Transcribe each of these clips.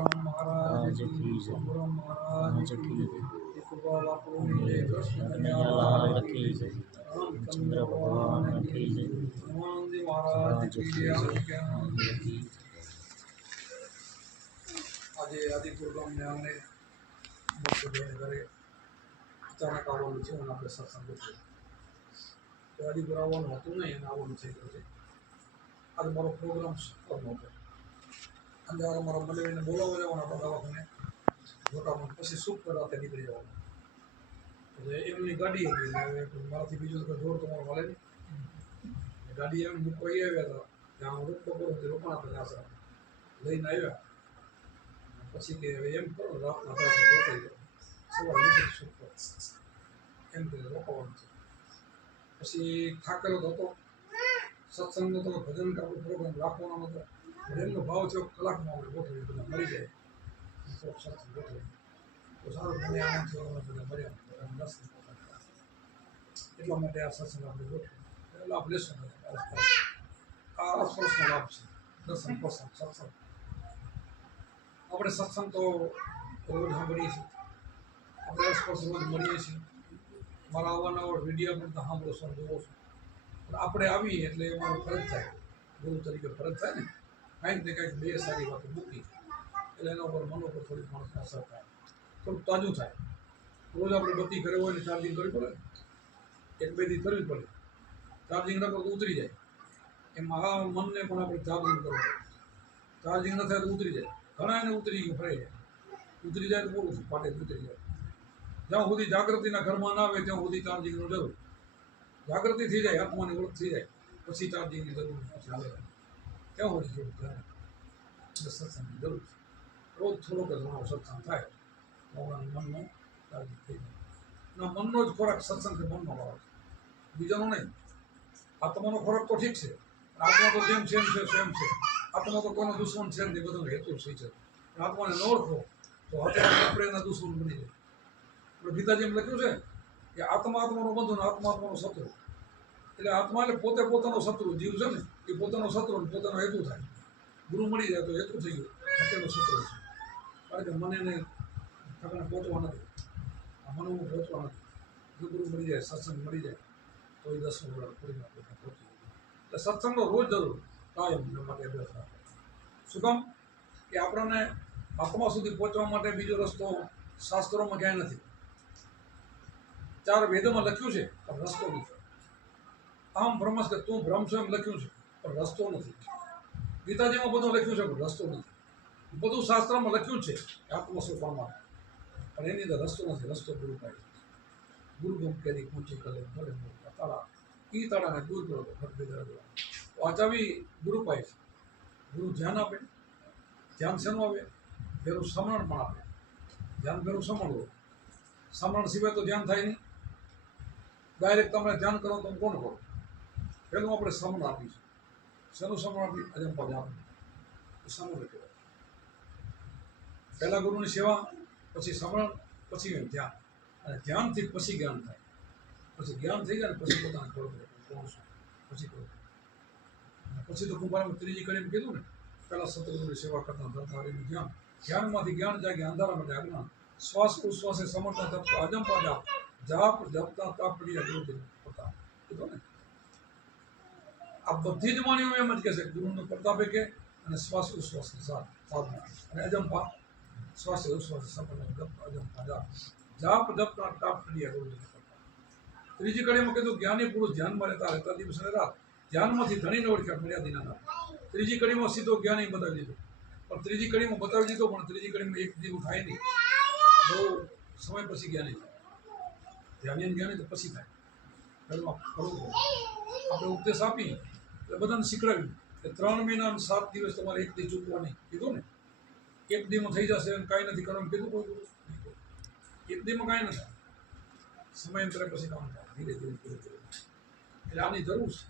महाराज की जय। महाराज की जय। कन्हैयालाल की जय। चंद्र भगवान की जय। महाराज की जय। આજે આદિપુર ગામને આંગણે મોક્ષબેન ઘરે અચાનક આવવાનું છે અને આપણે સત્સંગ ગોઠવ્યો તો આદિપુર આવવાનું હતું નહીં અને આવવાનું થઈ ગયું છે. આજે મારો પ્રોગ્રામ કરવાનો હતો. અંદર મારા મલેવીને બોલાવવા જવાના હતા દવાખાને મોટામાં પછી સુખ રાતે નીકળી જવાનું એટલે એમની ગાડી હતી એટલે મારાથી બીજું કોઈ જોર તમારો મળે નહીં. ગાડી એમ મૂકવા આવ્યા હતા ત્યાં રોકડો કરો રોકાણા હતા આશરા લઈને આવ્યા પછી કે હવે એમ કરો રાતના તરફ રોકાઈ ગયો સવારે નીકળી સુખ એમ કે રોકાવાનું છે. પછી થાકેલો હતો સત્સંગનો તો ભજન આપણો પ્રોગ્રામ રાખવાનો હતો એમનો ભાવ છે કલાકમાં આપણે ગોઠવી બધા મળી જાય સત્સંગ ગોઠવી તો સારું મને આનંદ થયો અમે બધા મળ્યા બધા દર્શન એટલા માટે આ સત્સંગ આપણે ગોઠવી લાભ લેશું આ આસપાસનો લાભ છે દર્શન પ્રસંગ સત્સંગ. આપણે સત્સંગ તો રોજ સાંભળીએ છીએ આપણે આસપાસ રોજ મળીએ છીએ મારા અવારનવાર વિડીયો પણ સાંભળો છો જોવો છો પણ આપણે આવીએ એટલે અમારો ફરજ થાય ગુરુ તરીકે ફરજ થાય ને કાંઈક ને કાંઈક બે સારી વાતો મૂકી એટલે એના ઉપર મનો પર થોડીક માણસને અસર થાય થોડુંક તાજું થાય. રોજ આપણે બત્તી ઘરે હોય ને ચાર્જિંગ કરવી પડે એક બે દી કરવી પડે ચાર્જિંગ ન કરો તો ઉતરી જાય એમાં આ મનને પણ આપણે ચાર્જિંગ કરવું પડે. ચાર્જિંગ ન થાય તો ઉતરી જાય ઘણા એને ઉતરી ગયું ફરાઈ જાય ઉતરી જાય તો બોલું છું પાટે ઉતરી જાય. જ્યાં સુધી જાગૃતિના ઘરમાં ના આવે ત્યાં સુધી ચાર્જિંગની જરૂર જાગૃતિ થઈ જાય આત્માની ઓળખ થઈ જાય પછી ચાર્જિંગની જરૂર પછી આવે ત્યાં સુધી જરૂર થાય એટલે સત્સંગની જરૂર છે. રોજ થોડોક જ ઘણો સત્સંગ થાય ભગવાનના મનનો ચાર્જિંગ થઈ જાય ના મનનો જ ખોરાક સત્સંગથી મનનો ખોરાક બીજાનો નહીં. આત્માનો ખોરાક તો ઠીક છે આત્મા તો જેમ સેમ છે સેમ છે આત્મા તો કોઈનો દુશ્મન છે નહીં બધાનો હેતુ સહી છે પણ આત્માને ન ઓળખો તો અત્યારે આપણે એના દુશ્મન બની જાય. આપણે ગીતાજી એમ લખ્યું છે કે આત્મા આત્માનો બંધુ ને આત્મા આત્માનો શત્રુ એટલે આત્મા એટલે પોતે પોતાનો શત્રુ જીવ છે ને એ પોતાનો શત્રુ ને પોતાનો હેતુ થાય. ગુરુ મળી જાય તો હેતુ થઈ ગયું પોતાનો શત્રુ છે કારણ કે મને એને ઠકાણે પહોંચવા નથી આ મને હું પહોંચવા નથી જો ગુરુ મળી જાય સત્સંગ મળી જાય તો એ 10 વર્ષ પૂરી પહોંચી જાય. એટલે સત્સંગનો રોજ જરૂર કાયમ માટે અભ્યાસ રાખે. શું કામ કે આપણને આત્મા સુધી પહોંચવા માટે બીજો રસ્તો શાસ્ત્રોમાં ક્યાંય નથી. 4 વેદોમાં લખ્યું છે પણ રસ્તો નથી. આમ બ્રહ્મસ કે તું બ્રહ્મ છો એમ લખ્યું છે પણ રસ્તો નથી. ગીતાજીમાં બધું લખ્યું છે પણ રસ્તો નથી. બધું શાસ્ત્રમાં લખ્યું છે કે આત્મા શું પરમાત્મા પણ એની અંદર રસ્તો નથી. રસ્તો ગુરુ પાય ગુરુ ગમ કેરી ઊંચી કરે ભલે તાળા એ તાળાને દૂર કરો તો વાંચાવી ગુરુ પાય છે. ગુરુ ધ્યાન આપે ધ્યાન શેનું આવે ભેરું સમરણ પણ આપે ધ્યાન ભેરું સમણવું સમરણ સિવાય તો ધ્યાન થાય નહીં. ડાયરેક્ટ તમે ધ્યાન કરો તો કોણ કરો પહેલું આપણે સમરણ આપીશું. શેનું સમરણ આપી અજંપા ધ્યાન એ સમરણ કહેવાય. પહેલાં ગુરુની સેવા પછી સમરણ પછી ધ્યાન અને ધ્યાનથી પછી જ્ઞાન થાય. પછી જ્ઞાન થઈ જાય ને પછી પોતાને ખબર પડે કોણ શું પછી ખબર પછી તો કુંભારમાં ત્રીજી કડીમાં કીધું ને પહેલાં સતગુરુની સેવા કરતા ધર્મહારીનું ધ્યાન ધ્યાનમાંથી જ્ઞાન જાગે અંધારા માટે આજ્ઞા શ્વાસ ઉશ્વાસે સમર્થન જપતા અજંપા જાપ જાપ જપતા તાપ પડી ગુરુ પોતા કીધું ને. આ બધી જ વાણીઓ એમ જ કહેશે ગુરુનો પ્રતાપે કે અને શ્વાસ ઉશ્વાસની સાધના અને અજંપા શ્વાસે ઉશ્વાસે સમર્થન જપતા અજંપા જાપ જાપ જપતા તાપ પડી ગુરુ. ત્રીજી કડીમાં કીધું જ્ઞાની પુરુષ ધ્યાનમાં રહેતા રહેતા દિવસ અને રાત ધ્યાનમાંથી ધણીને ઓળખ્યા મળ્યા દીના. ત્રીજી કડીમાં સીધો જ્ઞાની બતાવી દીધો પણ ત્રીજી કડીમાં બતાવી દીધો પણ ત્રીજી કડીમાં એક દીવું થાય નહીં. બહુ સમય પછી જ્ઞાની થાય. ધ્યાની જ્ઞાની તો પછી થાય. પહેલાં કરવું આપણે ઉપદેશ આપી એટલે બધાને શીખવાડ્યું કે 3 મહિના 7 દિવસ તમારે એક દી ચૂકવા નહીં કીધું ને. એક દીમાં થઈ જશે અને કાંઈ નથી કરવાનું કીધું કોઈ એક દીમાં કાંઈ નથી સમયાંતરે પછી કામ થાય ધીરે ધીરે ધીરે ધીરે એટલે આની જરૂર છે.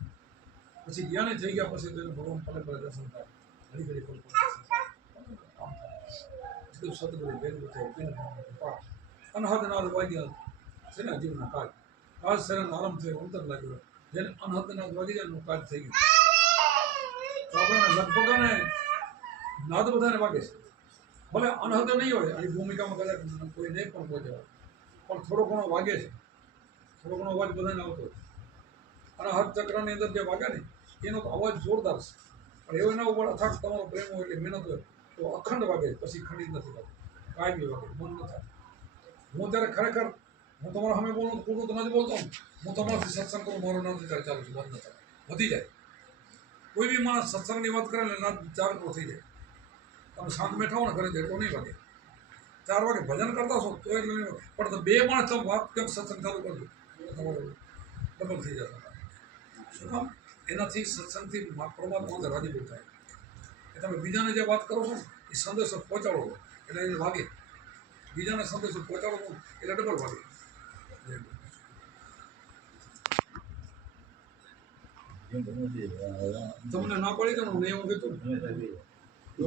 પછી જ્ઞાની થઈ ગયા પછી તો ભગવાન પલે પલે દર્શન થાય ઘડી ઘડી પલ કામ થાય. એટલું સદગુરુ ભેગું થાય અનહદનાદ વાગ્યા છે ને જીવના કાજ કાજ શરણ આરંભ થયો અંતર લાગ્યો જેને અનહદનાદ વાગી જાય એનું કાજ થઈ ગયું. તો આપણને લગભગ નાદ બધાને વાગે છે ભલે અનહદ નહીં હોય એની ભૂમિકામાં કદાચ કોઈ નહીં પણ પહોંચે પણ થોડો ઘણો વાગે છે, થોડો ઘણો અવાજ બધાને આવતો હોય. અને હર ચક્રની અંદર જે વાગે ને એનો તો અવાજ જોરદાર છે, પણ એવો એના ઉપર અથાગ તમારો પ્રેમ હોય એટલે મહેનત હોય તો અખંડ વાગે, પછી ખંડિત નથી થતું, કાયમી વાગે, મન ન થાય. હું ત્યારે ખરેખર હું તમારા સામે બોલું ખોટું તો નથી બોલતો, હું તમારાથી સત્સંગ કરું, મારું નામ ત્યારે ચાલુ છું, બંધ ન થાય, વધી જાય. કોઈ બી માણસ સત્સંગની વાત કરે ને ના 4 થઈ જાય. તમે શાંત બેઠા હો ને ઘરે એટલો નહીં વાગે, 4 વાગે ભજન કરતા છો તો એટલે નહીં વાગે. પણ તો 2 માણસ તમે વાત કેમ સત્સંગ ચાલુ કરજો તમારું ડબલ થઈ જશે. શું કામ? એનાથી સત્સંગથી પરમાત્મા રાજીપુર થાય. એ તમે બીજાને જે વાત કરો છો ને એ સંદેશો પહોંચાડો એટલે એને વાગે, બીજાને સંદેશો પહોંચાડો એટલે ડબલ વાગે. તમને ના પડી તો નહીં એવું કીધું,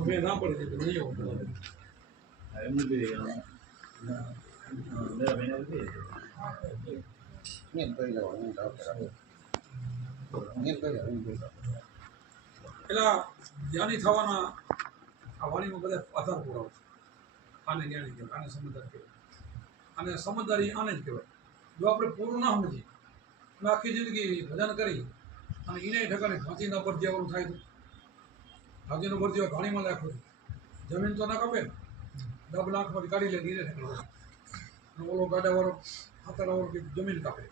મેં ના પડી દીધું નહીં એવું પેલા જ્ઞાની થવાના આ વાણીમાં બધા આધાર પુરાવો છે. આને જ્ઞાની કહેવાય, આને સમજદાર કહેવાય, અને સમજદારી આને જ કહેવાય. જો આપણે પૂરું ના સમજીએ અમે આખી જિંદગી ભજન કરી અને એને ઠકાને ઘાંચીના ભરજીયાવાળું થાય તો ઘાંચીનો ભરજીયા ઘાણીમાં નાખો, જમીન તો ના કાપે ને, ડબ લાખમાંથી કાઢી લે એને ઠકાડો, અને ઓલો ગાડાવાળો હાથાવાળો કે જમીન કાપે,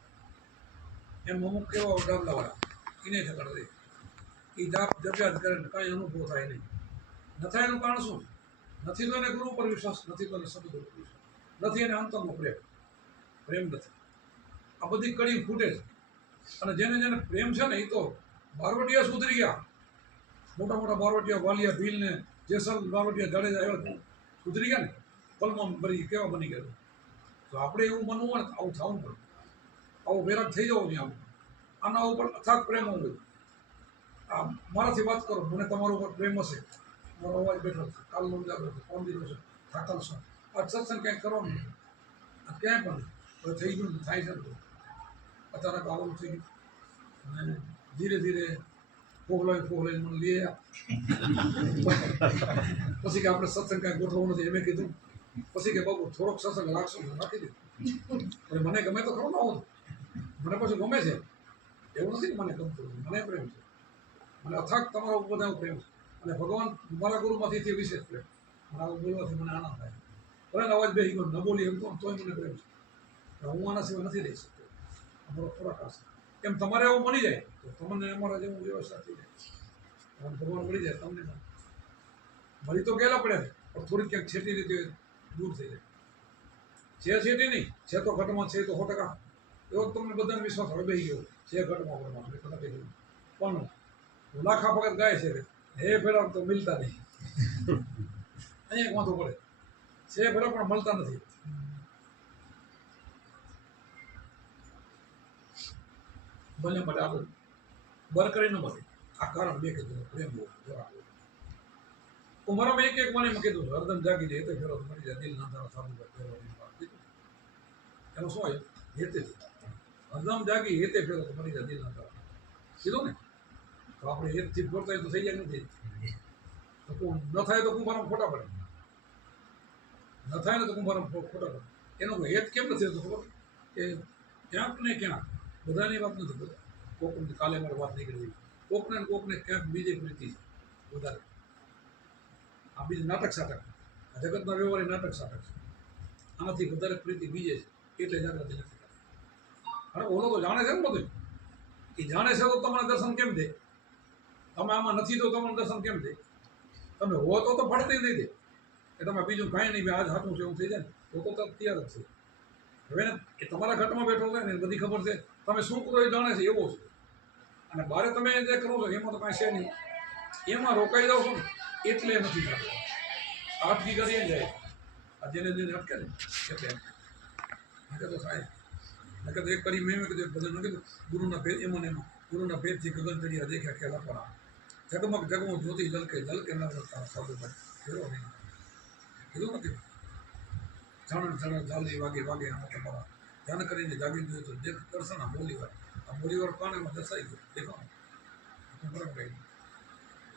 એમ અમુક કેવા ડાબલાવાળા એને ઠકાડો દે. એ જાપ જપ્યા જ કરે ને કાંઈ અનુભવ થાય નહીં. ન થાય એનું કારણ શું? નથી તો એને ગુરુ પર વિશ્વાસ, નથી તો એને સદગુરુ પર વિશ્વાસ, નથી એને અંતરનો પ્રેમ નથી. આ બધી કડી ફૂટે છે. અને જેને પ્રેમ છે ને એ તો બારવટીયા સુધરી ગયા, મોટા મોટા બારવટીયા, વાલિયા, ભીલ ને જેસલ બારવટીયા, જાડેજા એવા સુધરી ગયા ને, પલમાં ભરી કેવા બની ગયા. તો આપણે એવું બનવું હોય ને આવું થવું પડે, આવું વૈરાગ થઈ જવું નહીં. આવું આના ઉપર અથાગ પ્રેમ હોય. આ મારાથી વાત કરો, મને તમારા ઉપર પ્રેમ હશે, મારો અવાજ બેઠો છે, કાલનો ઉજાગરો છે, 3 દિવસ છે, થાકલ છો, આ સત્સંગ ક્યાંય કરો નહીં, આ ક્યાંય પણ હવે થઈ ગયું થાય છે. અચાનક આવવાનું થઈ ગયું અને ધીરે ધીરે ફોગલાઈ મને લઈ આવ્યા. પછી કે આપણે સત્સંગ કાંઈ ગોઠવવું નથી એમ કીધું. પછી કે બાબુ થોડોક સત્સંગ રાખશો રાખી દીધું. અને મને ગમે તો ખરો ને આવું, મને પછી ગમે છે એવું નથી કે મને ગમતું, મને પ્રેમ છે, મને અથાગ તમારા ઉપર બધા પ્રેમ છે. અને ભગવાન મારા ગુરુમાંથી તે વિશેષ પ્રેમ, મારા બોલવાથી મને આનંદ થાય. ભલે અવાજ બેસી ગયો, ન બોલી એમ તો તોય મને પ્રેમ છે. હું આના સિવાય નથી રહી શકતો, અમારો ખોરાક હશે. એમ તમારે આવું મળી જાય તો તમને અમારા જેવું વ્યવસ્થા થઈ જાય. ભગવાન મળી જાય તમને મળી તો ગયેલા પડે પણ થોડીક ક્યાંક છેટી રીતે દૂર થઈ જાય. છે છેટી નહીં, છે તો ઘટમાં છે તો 100%. એવો તમને બધાને વિશ્વાસ હવે બેસી ગયો છે ઘટમાં બધા બેસી ગયું. પણ લાખા ભગત ગાય છે હે ફેરા તો મિલતા નહીં. અહીંયા વાંધો પડે છે ફેરા પણ મળતા નથી. ભલે માટે આપણે બર કરી ન મળે આ કારણ 2 કીધું પ્રેમ બહુ જરા ઉમરમાં એક મને એમ કીધું હરદમ જાગી જાય તો ફેરો મળી જાય, દિલ ના ધારા સાબુ ફેરો એનો શું હોય હેતે હરદમ જાગી હેતે ફેરો તો મળી જાય દિલ ના ધારા કીધું ને. તો આપણે હેતથી ફોરતા તો થઈ જાય નથી, તો ન થાય તો કુંભારમાં ખોટા પડે, ન થાય ને તો કુંભારમાં ખોટા પડે. એનો કોઈ હેત કેમ નથી થતો ખબર કે ક્યાંક ને ક્યાંક બધાની વાત નથી કરતા. કોકને કાલે મારે વાત નીકળી, કોકને ક્યાંક બીજે પ્રીતિ છે વધારે. આ બીજું નાટક સાટક, આ જગતના વ્યવહારે નાટક સાટક છે. આનાથી વધારે પ્રીતિ બીજે છે એટલે જાગૃતિ નથી કરતા. અને ઓલો તો જાણે છે ને બધું, એ જાણે છે તો તમને દર્શન કેમ દે? તમે આમાં નથી તો તમને દર્શન કેમ દે? તમે હો તો ફળતી નહીં દે કે તમે બીજું કાંઈ નહીં આજ હાથું છે એવું થઈ જાય ને તો તૈયાર જ છે. હવે એ તમારા ઘટમાં બેઠો હોય ને બધી ખબર છે, તમે શું કરો એ જાણે છે એવો છે. અને બારે તમે જે કરો છો એમાં તો કાંઈ છે નહીં, એમાં રોકાઈ જાઓ છો ને એટલે નથી થતું. આટકી કરીએ જાય આ જેને અટકે ને એટલે નકે તો થાય. નકે તો એક કરી મેં કીધું બધા ન કીધું ગુરુના ભેદ એમાં એમાં ગુરુના ભેદથી ગગન ચડિયા દેખ્યા ખેલા પડા જગમગ જગમગ જ્યોતિ જલકે ના સાધુ ફેરો નહીં કીધું નથી. જણ જાલી વાગે વાગે આમાં તમારા ધ્યાન કરીને જાગી દઉં તો દેખ દર્શન આ બોલીવાર પાણીમાં દર્શાઈ ગયું દેખાવ બરાબર કહી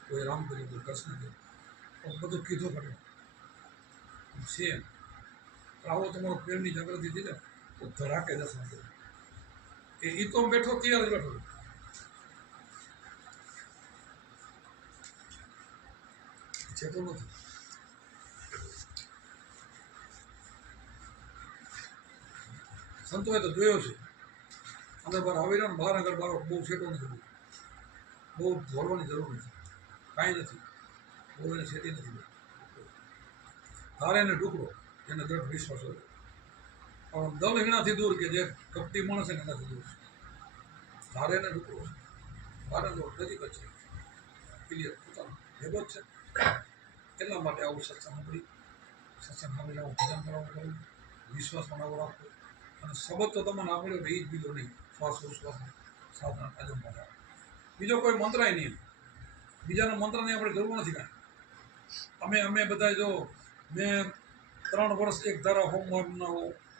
કોઈ રામ કર્યું કોઈ કૃષ્ણ કર્યું બધું કીધું કરે છે આવો તમારો પ્રેમની જાગૃતિ થઈ જાય તો ધડાકે દર્શન કરે એ તો બેઠો તૈયાર જ બેઠો છે તો નથી સંતોએ તો જોયો છે અંદર બહાર આવી રહ્યો ને બહાર આગળ બાર બહુ છેટો નથી બહુ દોડવાની જરૂર નથી કાંઈ નથી બહુ એને છેટી નથી હારે ને ટુકડો એને દ્રઢ વિશ્વાસ હોય પણ દલ એનાથી દૂર કે જે કપટી માણસ એને એનાથી દૂર છે ધારે ને ટુકડો છે બારે નજીક જ છે ક્લિયર પોતાનો ભેગો જ છે એટલા માટે આવું સત્સંગ સાંભળી સત્સંગ સાંભળીને આવું ભજન કરવાનું કહ્યું વિશ્વાસ બનાવો રાખો અને શબ્દ તો તમને સાંભળ્યો તો એ જ બીજો નહીં શ્વાસ ઉશ્વાસ સાધના અજમ બધા બીજો કોઈ મંત્રાય નહીં બીજાના મંત્રની આપણે જરૂર નથી કાંઈ અમે બધા જો મેં 3 વર્ષ એક ધારા હોમવર્કનો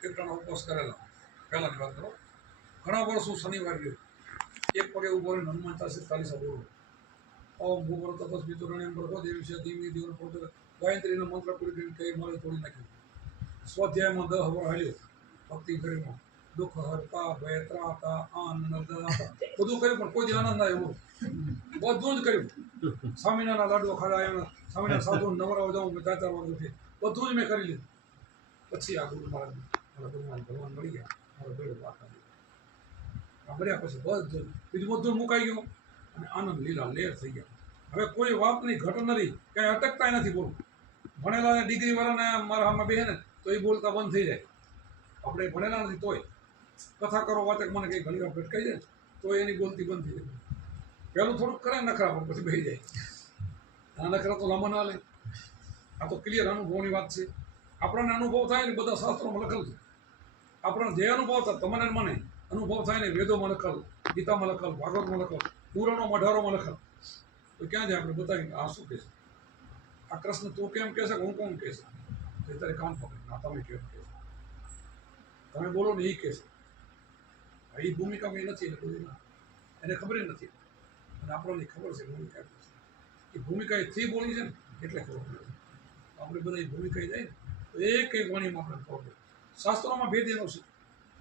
એક ટાણા ઉપવાસ કરેલા પહેલાંની વાત કરો ઘણા વર્ષ હું શનિવાર ગયો એક પગે ઊભો રહીને હનુમાન ચાલીસા 40 બોલો ઓમ ભૂગોળ તપસ્વી તોરણ્યમ પ્રભો દેવી છે ધીમી દેવનો પોતે ગાયત્રીનો મંત્ર પૂરી કરીને કઈ મારે તોડી નાખ્યું સ્વાધ્યાયમાં 10 વર્ષ હાલ્યો ભક્તિ કરીને દુઃખ હરતા ભય ત્રાતા આનંદ બધું કર્યું પણ કોઈ આનંદ ના એવું બધું જ કર્યું સ્વામિનારાયણ લાડવા ખાધા એના સ્વામિનારાયણ સાધુ નવરાવ જાઉં મેં 4 વાગે બધું જ મેં કરી લીધું પછી આ ગુરુ મહારાજ મારા ગુરુ મહારાજ ભગવાન મળી ગયા મારો બેડો વાત મળ્યા પછી બધું બીજું બધું મુકાઈ ગયું અને આનંદ લીલા લેર થઈ ગયા હવે કોઈ વાત નહીં ઘટ નથી કાંઈ અટકતા નથી બોલું ભણેલા ડિગ્રીવાળાને મારા હાથમાં બેસે ને તો એ બોલતા બંધ થઈ જાય આપણે ભણેલા નથી તોય કથા કરો વાચક મને કંઈ ઘણી વાર ભટકાઈ જાય તો એની બોલતી બંધ થઈ જાય પહેલું થોડુંક કરે નખરા પણ પછી બેસી જાય આ નખરા તો લાંબા ના લે આ તો ક્લિયર અનુભવની વાત છે આપણને અનુભવ થાય ને બધા શાસ્ત્રોમાં લખેલ છે આપણને જે અનુભવ થાય તમને મને અનુભવ થાય ને વેદોમાં લખેલ ગીતામાં લખેલ ભાગવતમાં લખેલ પુરાણોમાં 18માં લખેલ તો ક્યાં જાય આપણે બતાવીને આ શું કહે છે આ કૃષ્ણ તું કેમ કહે છે હું કોણ કહે છે એ તારે કામ પકડે ના તમે કેમ કહે છે તમે બોલો ને એ કહે છે એ ભૂમિકામાં એ નથી એટલે બોલી ના એને ખબર નથી અને આપણને ખબર છે ભૂમિકા એ ભૂમિકા એ થી બોલી છે ને એટલે ખબર પડે આપણે બધા એ ભૂમિકા જાય ને તો એક વાણીમાં આપણે ખબર પડે શાસ્ત્રોમાં ભેદ એનો છે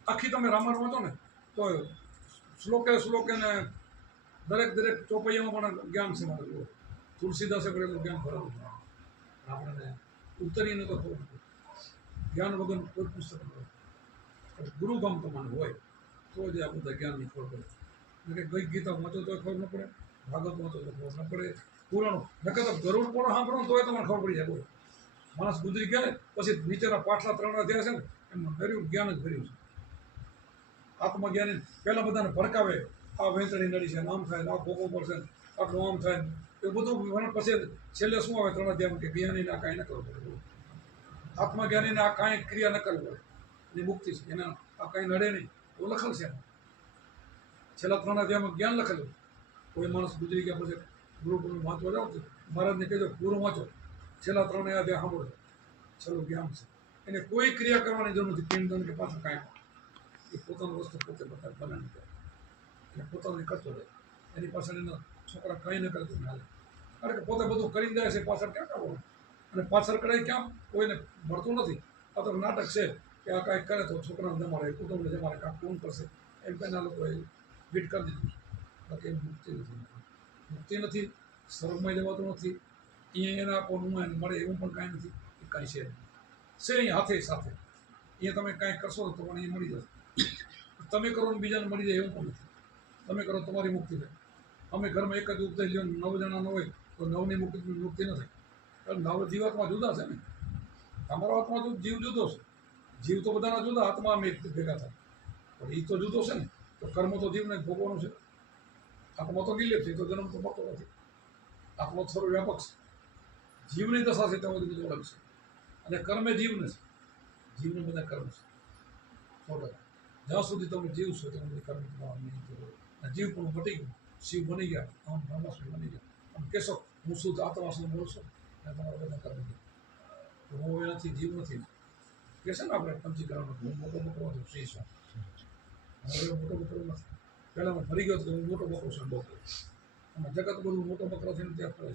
આખી તમે રામાયણ વાંચો ને તો શ્લોકે ને દરેક ચોપૈયામાં પણ જ્ઞાન છે મારે જુઓ તુલસીદાસે પણ એટલું જ્ઞાન ભરેલું આપણને ઉત્તરીને તો ખબર પડે જ્ઞાન વગર કોઈ પુસ્તક નથી ગુરુગમ તમારે હોય તો જ આ બધા જ્ઞાનની ખબર પડે કે ગઈ ગીતા વાંચો તો ખબર ન પડે ભાગવત વાંચો તો ખબર ન પડે પુરાણો નકર તો ગરુડ પણ સાંભળો તોય તમને ખબર પડી જાય બોલો માણસ ગુજરી ગયા ને પછી નીચેના પાછલા 3 અધ્યાય છે ને એમાં ભર્યું જ્ઞાન જ ભર્યું છે આત્મજ્ઞાની પહેલાં બધાને ભડકાવે આ વેચણી નડી છે આમ થાય આ ભોગવો પડશે આટલું આમ થાય એ બધું પછી છેલ્લે શું આવે 3 અધ્યાયમાં કે જ્ઞાનીને આ કાંઈ ન કરવું પડે આત્મજ્ઞાનીને આ કાંઈ ક્રિયા ન કરવી પડે એની મુક્તિ છે એને આ કાંઈ નડે નહીં તો લખેલ છે છેલ્લા 3 અધ્યાયમાં જ્ઞાન લખેલું કોઈ માણસ ગુજરી ગયા પછી ગુરુ વાંચવા જાઓ તો મહારાજને કહેજો ગુરુ વાંચો છેલ્લા 3 અધ્યાય સાંભળો છેલ્લું જ્ઞાન છે એને કોઈ ક્રિયા કરવાની જરૂર નથી પિંડદાન કે પાછળ કાંઈ એ પોતાનો વસ્તુ પોતે બતાવે બનાવી દે એટલે પોતાને કરતો રહે એની પાછળ એના છોકરા કંઈ ન કરતું હાલે કારણ કે પોતે બધું કરી દે છે પાછળ ક્યાં કરવાનું અને પાછળ કરાય ક્યાં કોઈને મળતું નથી આ તો નાટક છે કે આ કાંઈક કરે તો છોકરાને જમાડે કુટુંબને જમાડે કાંઈક કોણ કરશે એમ પહેલાં લોકોએ બીટ કરી દીધું બાકી એમ મુક્તિ નથી સ્વર્ગમાં જવાતું નથી અહીંયા એના આપવાનું મળે એવું પણ કાંઈ નથી એ કાંઈ છે અહીંયા હાથે સાથે અહીંયા તમે કાંઈક કરશો તો તમને એ મળી જશે તમે કરો ને બીજાને મળી જાય એવું પણ નથી તમે કરો તમારી મુક્તિ થાય અમે ઘરમાં એક જ ઉપદેશ લ્યો 9 જણા ન હોય તો 9ની મુક્તિ ન થાય કારણ 9 જીવાત્મા જુદા છે ને તમારો આત્મા જીવ જુદો છે જીવ તો બધાના જુદા આત્મા અમે એક ભેગા થાય પણ એ તો જુદો છે ને તો કર્મ તો જીવને ભોગવવાનું છે આત્મા તો નિર્લેપ છે તો જન્મ તો મળતો નથી આત્મા સર્વવ્યાપક છે જીવની દશા છે ત્યાં બધું અલગ છે અને કર્મે જીવને છે જીવને બધા કર્મ છે 100%. જ્યાં સુધી તમે જીવ છો ત્યાં સુધી કર્મ તમારા જીવ પણ મટી ગયું શિવ બની ગયા આમ બ્રહ્માસ્મી બની ગયા આમ કહેશો હું શુદ્ધ આત્માસ્મી બોલશો અને તમારા બધા કર્મ તો હું એનાથી જીવ નથી કહેશે ને આપણે પંચીકરણમાં હું મોટો બકરો છું શ્રી છું હવે મોટો બકરો નથી પહેલાં હું ફરી ગયો તો હું મોટો બકરો છું બકરો અને જગત બધું મોટો બકરો થઈને ત્યાં ફરે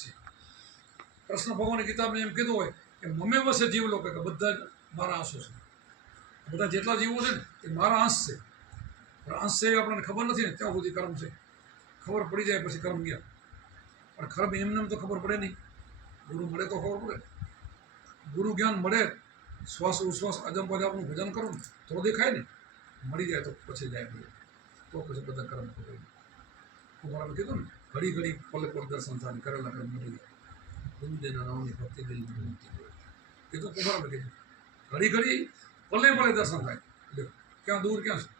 છે કૃષ્ણ ભગવાનની કિતાબને એમ કીધું હોય કે મમે વસે જીવ લોકો કે બધા જ મારા આંસુ છે, બધા જેટલા જીવો છે ને એ મારા અંશ છે, પણ અંશ છે એ આપણને ખબર નથી ને ત્યાં સુધી કર્મ છે. ખબર પડી જાય પછી કર્મ ગયા, પણ ખરાબ એમને તો ખબર પડે નહીં. ગુરુ મળે તો ખબર પડે. ગુરુ જ્ઞાન મળે, શ્વાસ ઉશ્વાસ અજંપદ આપનું ભજન કરો ને તો દેખાય ને, મળી જાય તો પછી જાય બધું, તો પછી બધા કર્મ પકડી. કુમારામે કીધું ને, ઘડી ઘડી પલે પલ દર્શન થાય, કરેલા કર્મ મળી જાય. ગુરુદેવના નામની ભક્તિ દિલ એ તો કુમારામે કીધું, ઘડી ઘડી પલે પલે દર્શન થાય. ક્યાં દૂર ક્યાં છે.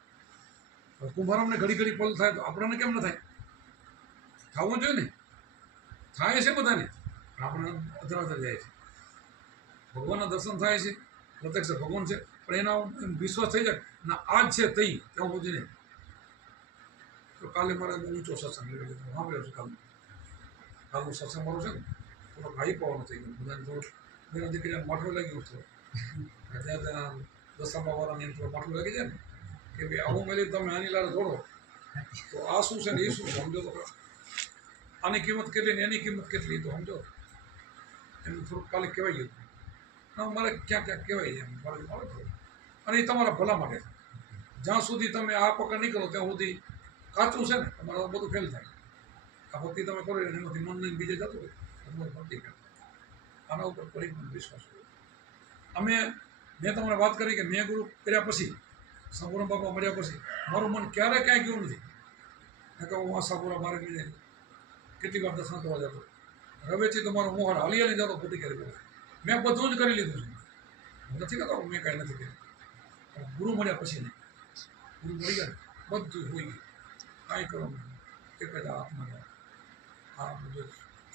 કુંભારામને ઘડી ઘડી પલ થાય તો આપણને કેમ ન થાય? થવું જોઈએ ને. થાય છે બધાને, આપણે અધરાધર જાય છે. ભગવાનના દર્શન થાય છે, પ્રત્યક્ષ ભગવાન છે, પણ એના એમ વિશ્વાસ થઈ જાય ના આજ છે તઈ ત્યાં સુધી નહીં. તો કાલે મારે ઊંચો સત્સંગ સાંભળ્યો છે. કાલનું સત્સંગ મારું છે ને થોડોક હાઈ પાવાનો થઈ ગયો. બધાને થોડુંક મેરા દીકરીને માઠું લાગ્યું હતું. ત્યાં ત્યાં દશામાવાળાને એમ થોડું માઠું લાગી જાય ને કે ભાઈ આવું મેળવી તમે આની લારે દોડો તો આ શું છે ને એ શું સમજો તો આની કિંમત કેટલી ને એની કિંમત કેટલી તો સમજો. એનું થોડુંક કાલે કહેવાય ગયું. હા, મારે ક્યાં ક્યાંક કહેવાય છે એમ મળે. અને એ તમારા ભલા માટે છે. જ્યાં સુધી તમે આ પકડ નહીં કરો ત્યાં સુધી કાચું છે ને તમારું બધું ફેલ થાય. આ ભક્તિ તમે કરો એમાંથી મન લઈને બીજે જતું હોય તમારી ભક્તિ ફેલ થાય. આના ઉપર પરિપૂર્ણ વિશ્વાસ હોય. મેં તમને વાત કરી કે મેં ગુરુ કર્યા પછી, સાપુરા બાપા મળ્યા પછી મારું મન ક્યારે ક્યાંય ગયું નથી. કે હું આ સાપુરા મારે મળીને કેટલી વાર દર્શન કરવા જતો, રવેથી તો મારો મોહર હાલી હાલી જતો ખોટી કરી ગયો. મેં બધું જ કરી લીધું છે. હું નથી કહેતો મેં કાંઈ નથી કર્યું, પણ ગુરુ મળ્યા પછી નહીં. ગુરુ મળી ગયા બધું હોઈ ગયું. કાંઈ કરો એક જ આત્મા આ બધું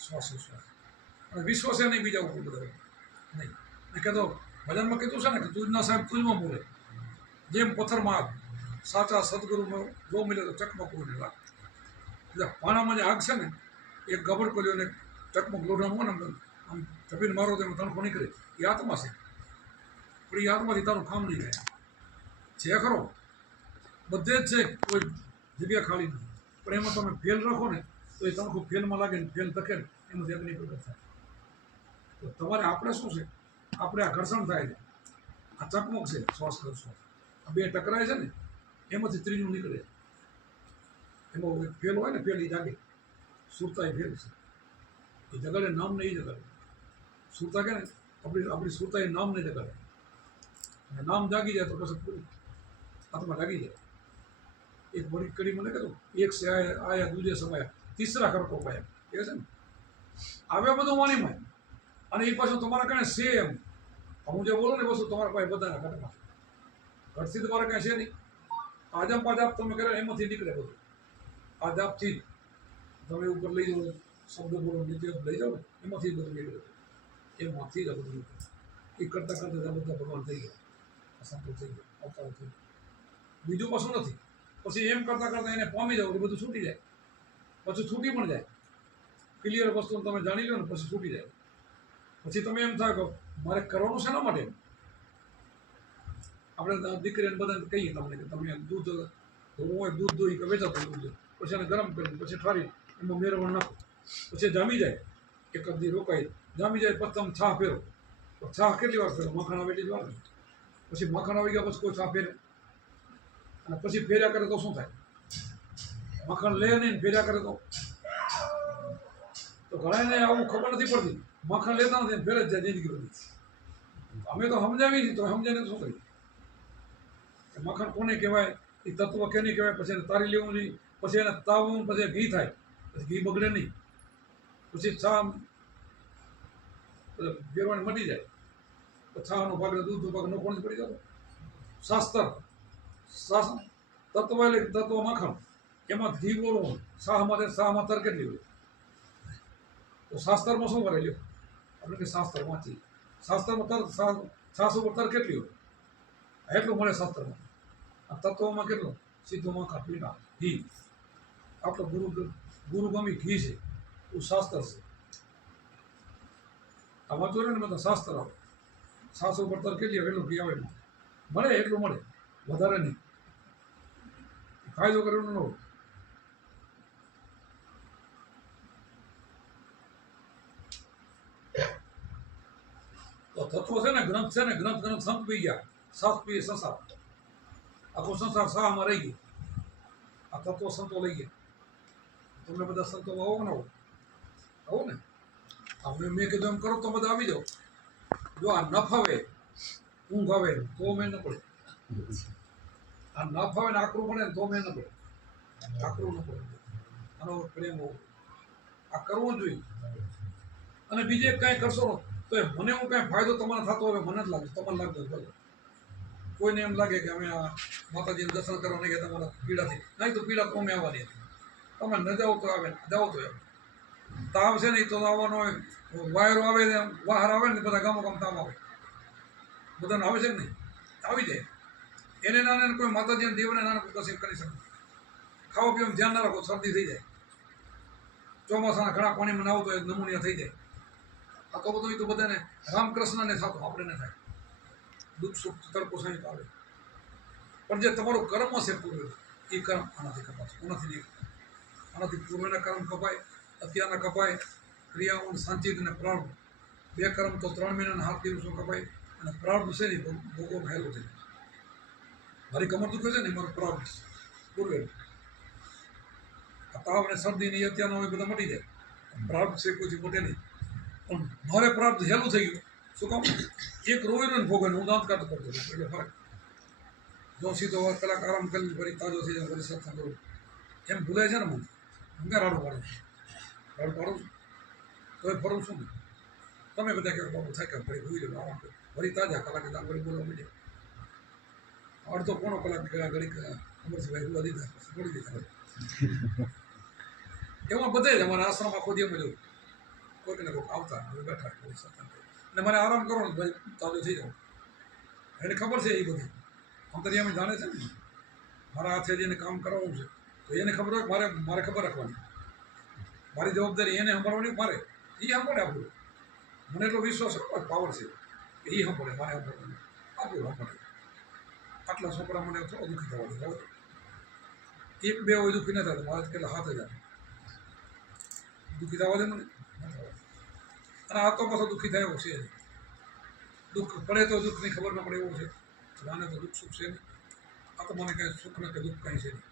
શ્વાસ વિશ્વાસ અને વિશ્વાસ એ નહીં બીજા ઉપર બધા નહીં. મેં કહેતો ભજનમાં કીધું છે ને કે તુજના સાહેબ તુજમાં બોલે. જેમ પથ્થરમાં આગ, સાચા સદગુરુમાં જો મળે તો ચકમક કોઈને લાગે. એટલે પાણામાં જે આગ છે ને એક ગબડ કર્યો ને ચકમક લોઢાનું હોય ને આમ જમીન મારો તો એમાં તણખો નીકળે, એ આત્મા છે. પણ એ આત્માથી તારું કામ નહીં થાય. છે ખરો બધે જ છે, કોઈ જગ્યા ખાલી નથી. પણ એમાં તમે ફેલ રાખો ને તો એ તણખો ફેલમાં લાગે ને ફેલ તકે ને એમાંથી અગ્નિ પ્રગટ થાય. તો તમારે આપણે શું છે, આપણે આ ઘર્ષણ થાય છે, આ ચકમક છે, શ્વાસ શ્વાસ આ બે ટકરાય છે ને એમાંથી ત્રીજું નીકળે. એમાં ફેલ હોય ને ફેલ એ જાગે. સુરતા એ ફેલ છે, એ જગાડે નામ નહીં જગાડે. સુરતા કે ને આપણી સુરતા એ નામ નહીં જગાડે. અને નામ જાગી જાય તો પછી પૂરી આત્મા જાગી જાય. એક બड़ी कड़ी મને કીધું એક સે આયા દૂજે સમાયા તીસરા કરકો પાયા કે છે ને આવે બધું વાણીમાં અને એ પાછું તમારા કાંઈ છે એમ. હું જે બોલું ને વસ્તુ તમારા પાસે બધાના ઘટમાં ઘટથી તમારે કાંઈ છે નહીં. આજાપ પાજાપ તમે કરે એમાંથી નીકળે બધું. આજાપથી તમે ઉપર લઈ જાઓ, શબ્દ બોલો નીચે લઈ જાઓ ને એમાંથી બધું નીકળે. એમાંથી જ બધું નીકળે. એ કરતાં કરતાં બધા ભગવાન થઈ ગયા, અસંતોષ થઈ ગયા, અવતાર થઈ ગયા. બીજું કશું નથી. પછી એમ કરતાં કરતાં એને પામી જાવ એટલે બધું છૂટી જાય. પછી છૂટી પણ જાય. ક્લિયર વસ્તુ તમે જાણી લો ને પછી છૂટી જાય. પછી તમે એમ થાય કે મારે કરવાનું શેના માટે? આપણે દીકરીને બધાને કહીએ તમને કે તમે દૂધ ધોવું હોય દૂધ દોઈ કે વેચાતું દૂધ પછી એને ગરમ કરીને પછી ઠારી એમાં મેરવણ નાખો પછી જામી જાય. એક દી રોકાઈ જામી જાય પછી તમે છા ફેરો. તો છા કેટલી વાર ફેરો? મખણ આવે એટલી જ વાર. પછી મખણ આવી ગયા પછી કોઈ છા ફેરે અને પછી ફેર્યા કરે તો શું થાય? મખણ લે નહીં ફેર્યા કરે તો ઘણાને આવું ખબર નથી પડતી. મખણ લેતા નથી ફેર જ જાય જિંદગી બધી. અમે તો સમજાવી નહીં તો સમજાવીને શું કરીએ? મખણ કોને કહેવાય, એ તત્વ કેને કહેવાય, પછી એને તારી લેવું નહીં, પછી એને તાવવું, પછી ઘી થાય, પછી ઘી બગડે નહીં, પછી છા બેરવાણી મટી જાય તો છાનો ભાગ દૂધનો ભાગ નોખોણ પડી જતો. શાસ્ત્ર તત્વ એટલે તત્વ મખણ એમાં ઘી બોલવું શાહમાં તર કેટલી હોય તો શાસ્ત્રમાં શું કરે લ્યો? આપણે કે શાસ્ત્ર વાંચી શાસ્ત્રમાં તર છાસ ઉપર તર કેટલી હોય એટલું મળે શાસ્ત્રમાં. આ તત્વમાં કેટલું? સીધું મખણ પીણા ઘી. આપણો ગુરુગમી ઘી છે એવું શાસ્ત્ર છે. આ વાંચો ને બધા શાસ્ત્ર આવે. છાસ ઉપર તર કેટલી હોય એટલું ઘી આવે મળે એટલું મળે, વધારે નહીં. ફાયદો કરવાનો ન હોય. તો તત્વો છે ને ગ્રંથ સંત પી ગયા, સાત પીએ સંસાર, આખો સંસાર સામાં રહી ગયો. આ તત્વો સંતો લઈ ગયા. તમે બધા સંતોમાં આવો ને આવો ને. મેં કીધું એમ કરો તો બધા આવી જાઓ. જો આ ન ફાવે ઊંઘ આવે તો મેં ન પડે, આ ન ફાવે ને આકરું પડે ને તો મેં ન પડે, આકરું ન પડે. આનો પ્રેમ હોવો, આ કરવું જોઈએ. અને બીજે કાંઈ કરશો તો મને હું કાંઈ ફાયદો તમારે થતો હવે મને જ લાગે, તમને લાગતો ભલે. કોઈને એમ લાગે કે અમે આ માતાજીને દર્શન કરવા નહીં ગયા તમારા પીડાથી, નહીં તો પીડા તો અમે આવવાની હતી. તમે ન જાઓ તો આવે, જાઓ તો એમ તાવ છે ને એ તો આવવાનો હોય. વાયરો આવે ને બહાર આવે ને બધા ગામો ગામ તાવ આવે, બધાને આવે છે ને નહીં આવી જાય. એને નાના કોઈ માતાજીને દેવને નાના કોઈ કશું કરી શકે. ખાવા પીવામાં ધ્યાન ના રાખો, શરદી થઈ જાય. ચોમાસાના ઘણા પાણીમાં નાવો તો એ નમૂનિયા થઈ જાય. આ તો બધું એ તો બધાને રામકૃષ્ણને થતું, આપણે ન થાય. દુઃખ સુખ તડકો સાંઈ આવે. પણ જે તમારું કર્મ હશે પૂર્વે, એ કર્મ આનાથી કપાશે, આનાથી નહીં. આનાથી પૂર્વેના કર્મ કપાય, અત્યારના કપાય, ક્રિયાઓ સાંચિત અને પ્રાણ બે કર્મ તો 3 મહિનાના 7 દિવસો કપાય. અને પ્રાણ છે ને ભોગો ખાયેલો છે. મારી કમર દુખે છે ને મારો પ્રાણ પૂર્વે. તાવ અને શરદીની અત્યારનો હોય બધા મટી જાય. પ્રાપ્ત છે કોઈ મોટે નહીં. પણ મારે પ્રાપ્ત હેલું થઈ ગયું. શું કામ? એક રોયનો ને ભોગવે હું દાંત કાઢતો કરતો એટલે ફરક. જો સીધો કલાક આરામ કરીને ફરી તાજો થઈ જાય, ફરી સત્સંગ કરું એમ ભૂલાય છે ને મને. હું ક્યાં રાડું પાડું છું તો એ ફરું છું ને. તમે બધા કહો બાબુ થાય ફરી ભૂલી જાવ, આરામ કરો, ફરી તાજા કલાકે દામ ફરી બોલવા માંડે. અડધો પોણો કલાક ઘડી ખબર છે ભાઈ હું દીધા મળી દીધા. એમાં બધે જ અમારા આશ્રમમાં ખોદી એમ જોયું કોઈક ને કોઈક આવતા બેઠા કોઈ સત્સંગ અને મારે આરામ કરો ને ભાઈ તાજો થઈ જાવ. એને ખબર છે એ બધી અંતરિયામી જાણે છે ને. મારા હાથે જેને કામ કરાવવું છે તો એને ખબર હોય મારે ખબર રાખવાની. મારી જવાબદારી એને સાંભળવાની, મારે એ સાંભળે આપણું. મને એટલો વિશ્વાસ પાવર છે કે એ સાંભળે, મારે સાંભળવાનું આપણું સાંભળે. આટલા છોકરા મને થોડો દુઃખી થવા દે. એક બે હોય દુઃખી ન થાય, મારે કેટલા 7,000 દુઃખી થવા દે મને. અને આ તો પાછો દુઃખી થાય એવો છે. દુઃખ પડે તો દુઃખની ખબર ન પડે એવું છે. આને તો દુઃખ સુખ છે નહીં. આ તો મને કાંઈ સુખ ને કે દુઃખ કાંઈ છે નહીં.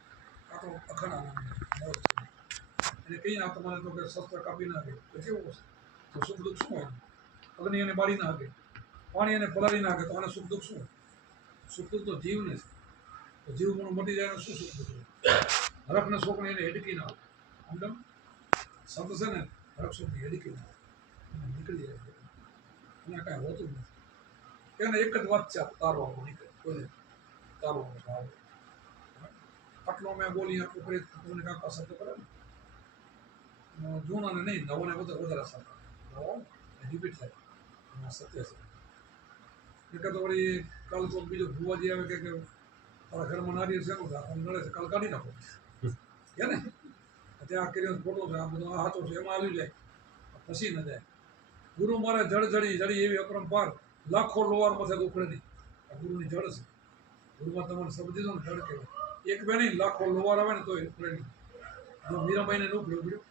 આ તો અખંડ આનંદ મોજ છે. એને કહીને આ તમારે તો કે શસ્ત્ર કાપી ના શકે તો કેવું હશે? તો સુખ દુઃખ શું હોય? અગ્નિ એને બાળી ના શકે, પાણી એને પલાળી ના શકે, તો આને સુખ દુઃખ શું? સુખ દુઃખ તો જીવને છે. તો જીવ પણ મટી જાય શું સુખ દુઃખ? હરખને શોખને એને હેડકી ના આવે. સમજામ? સંત છે ને હરખ શોખની હેડકી ના આવે, નીકળી જાય. એને કાંઈ હોતું નથી. એને એક જ વાત છે, તારવાનો નીકળે કોઈને તારવાનો ભાવ. આટલો મેં બોલી ઉપરે તમને કાંક અસર તો કરે ને. જૂનાને નહીં, નવોને વધારે અસર કરે. નવો રિપીટ થાય. સત્ય છે. એક તો વળી કાલ તો બીજો ભુવાજી આવે કે તારા ઘરમાં નારિયેળ છે નડે છે, કાલ કાઢી નાખો કે ને. ત્યાં કર્યો ફોટો છે, આ બધો આ હાથો છે એમાં આવી જાય પછી ન જાય. ગુરુ મારે જળ જડી એવી અપરંપાર લાખો લોવાર માથે ઉખડે નહીં. આ ગુરુની જળ છે. ગુરુમાં તમારે સમજી દો ને જળ કહેવાય. એક બે નહીં, લાખો લોવાર આવે ને તો એ ઉખડે નહીં. જો મીરાબાઈને ન ઉખડ્યું,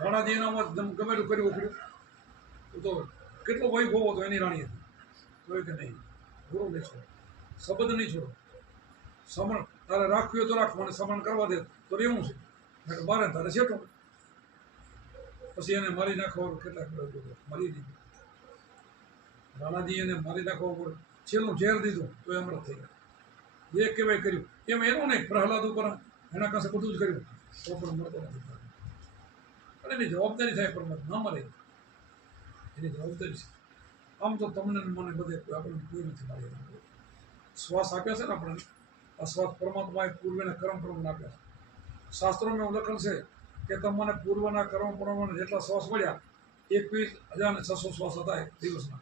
રાણાજી એનામાં ગમે એટલું કર્યું ઉખડ્યું તો કેટલો વૈભવ હતો એની રાણી હતી તો એ કે નહીં, ગુરુ નહીં છોડો, શબ્દ નહીં છોડો. સમણ તારે રાખ્યું તો રાખ, મને સમણ કરવા દે તો રહેવું છે. બારે તારે છેટો. પછી એને મારી નાખવા કેટલાક મારી દીધું. રાણાજી એને મારી નાખવા ઉપર છેલ્લું ઝેર દીધું તો એ અમૃત થઈ ગયા. જે કહેવાય કર્યું એમ એનું નહીં. પ્રહલાદ ઉપર એના પાસે બધું જ કર્યું તો પણ મળતો નથી. અને એની જવાબદારી થાય પણ ન મળે, એની જવાબદારી છે. આમ તો તમને મને બધે આપણને કોઈ નથી મારી. શ્વાસ આપ્યા છે ને આપણને, આ શ્વાસ પરમાત્માએ પૂર્વેના કર્મ પ્રમાણે આપ્યા છે. શાસ્ત્રોમાં એવું લખેલ છે કે તમને પૂર્વના કર્મ પ્રમાણે જેટલા શ્વાસ મળ્યા 21,600 શ્વાસ હતા દિવસના,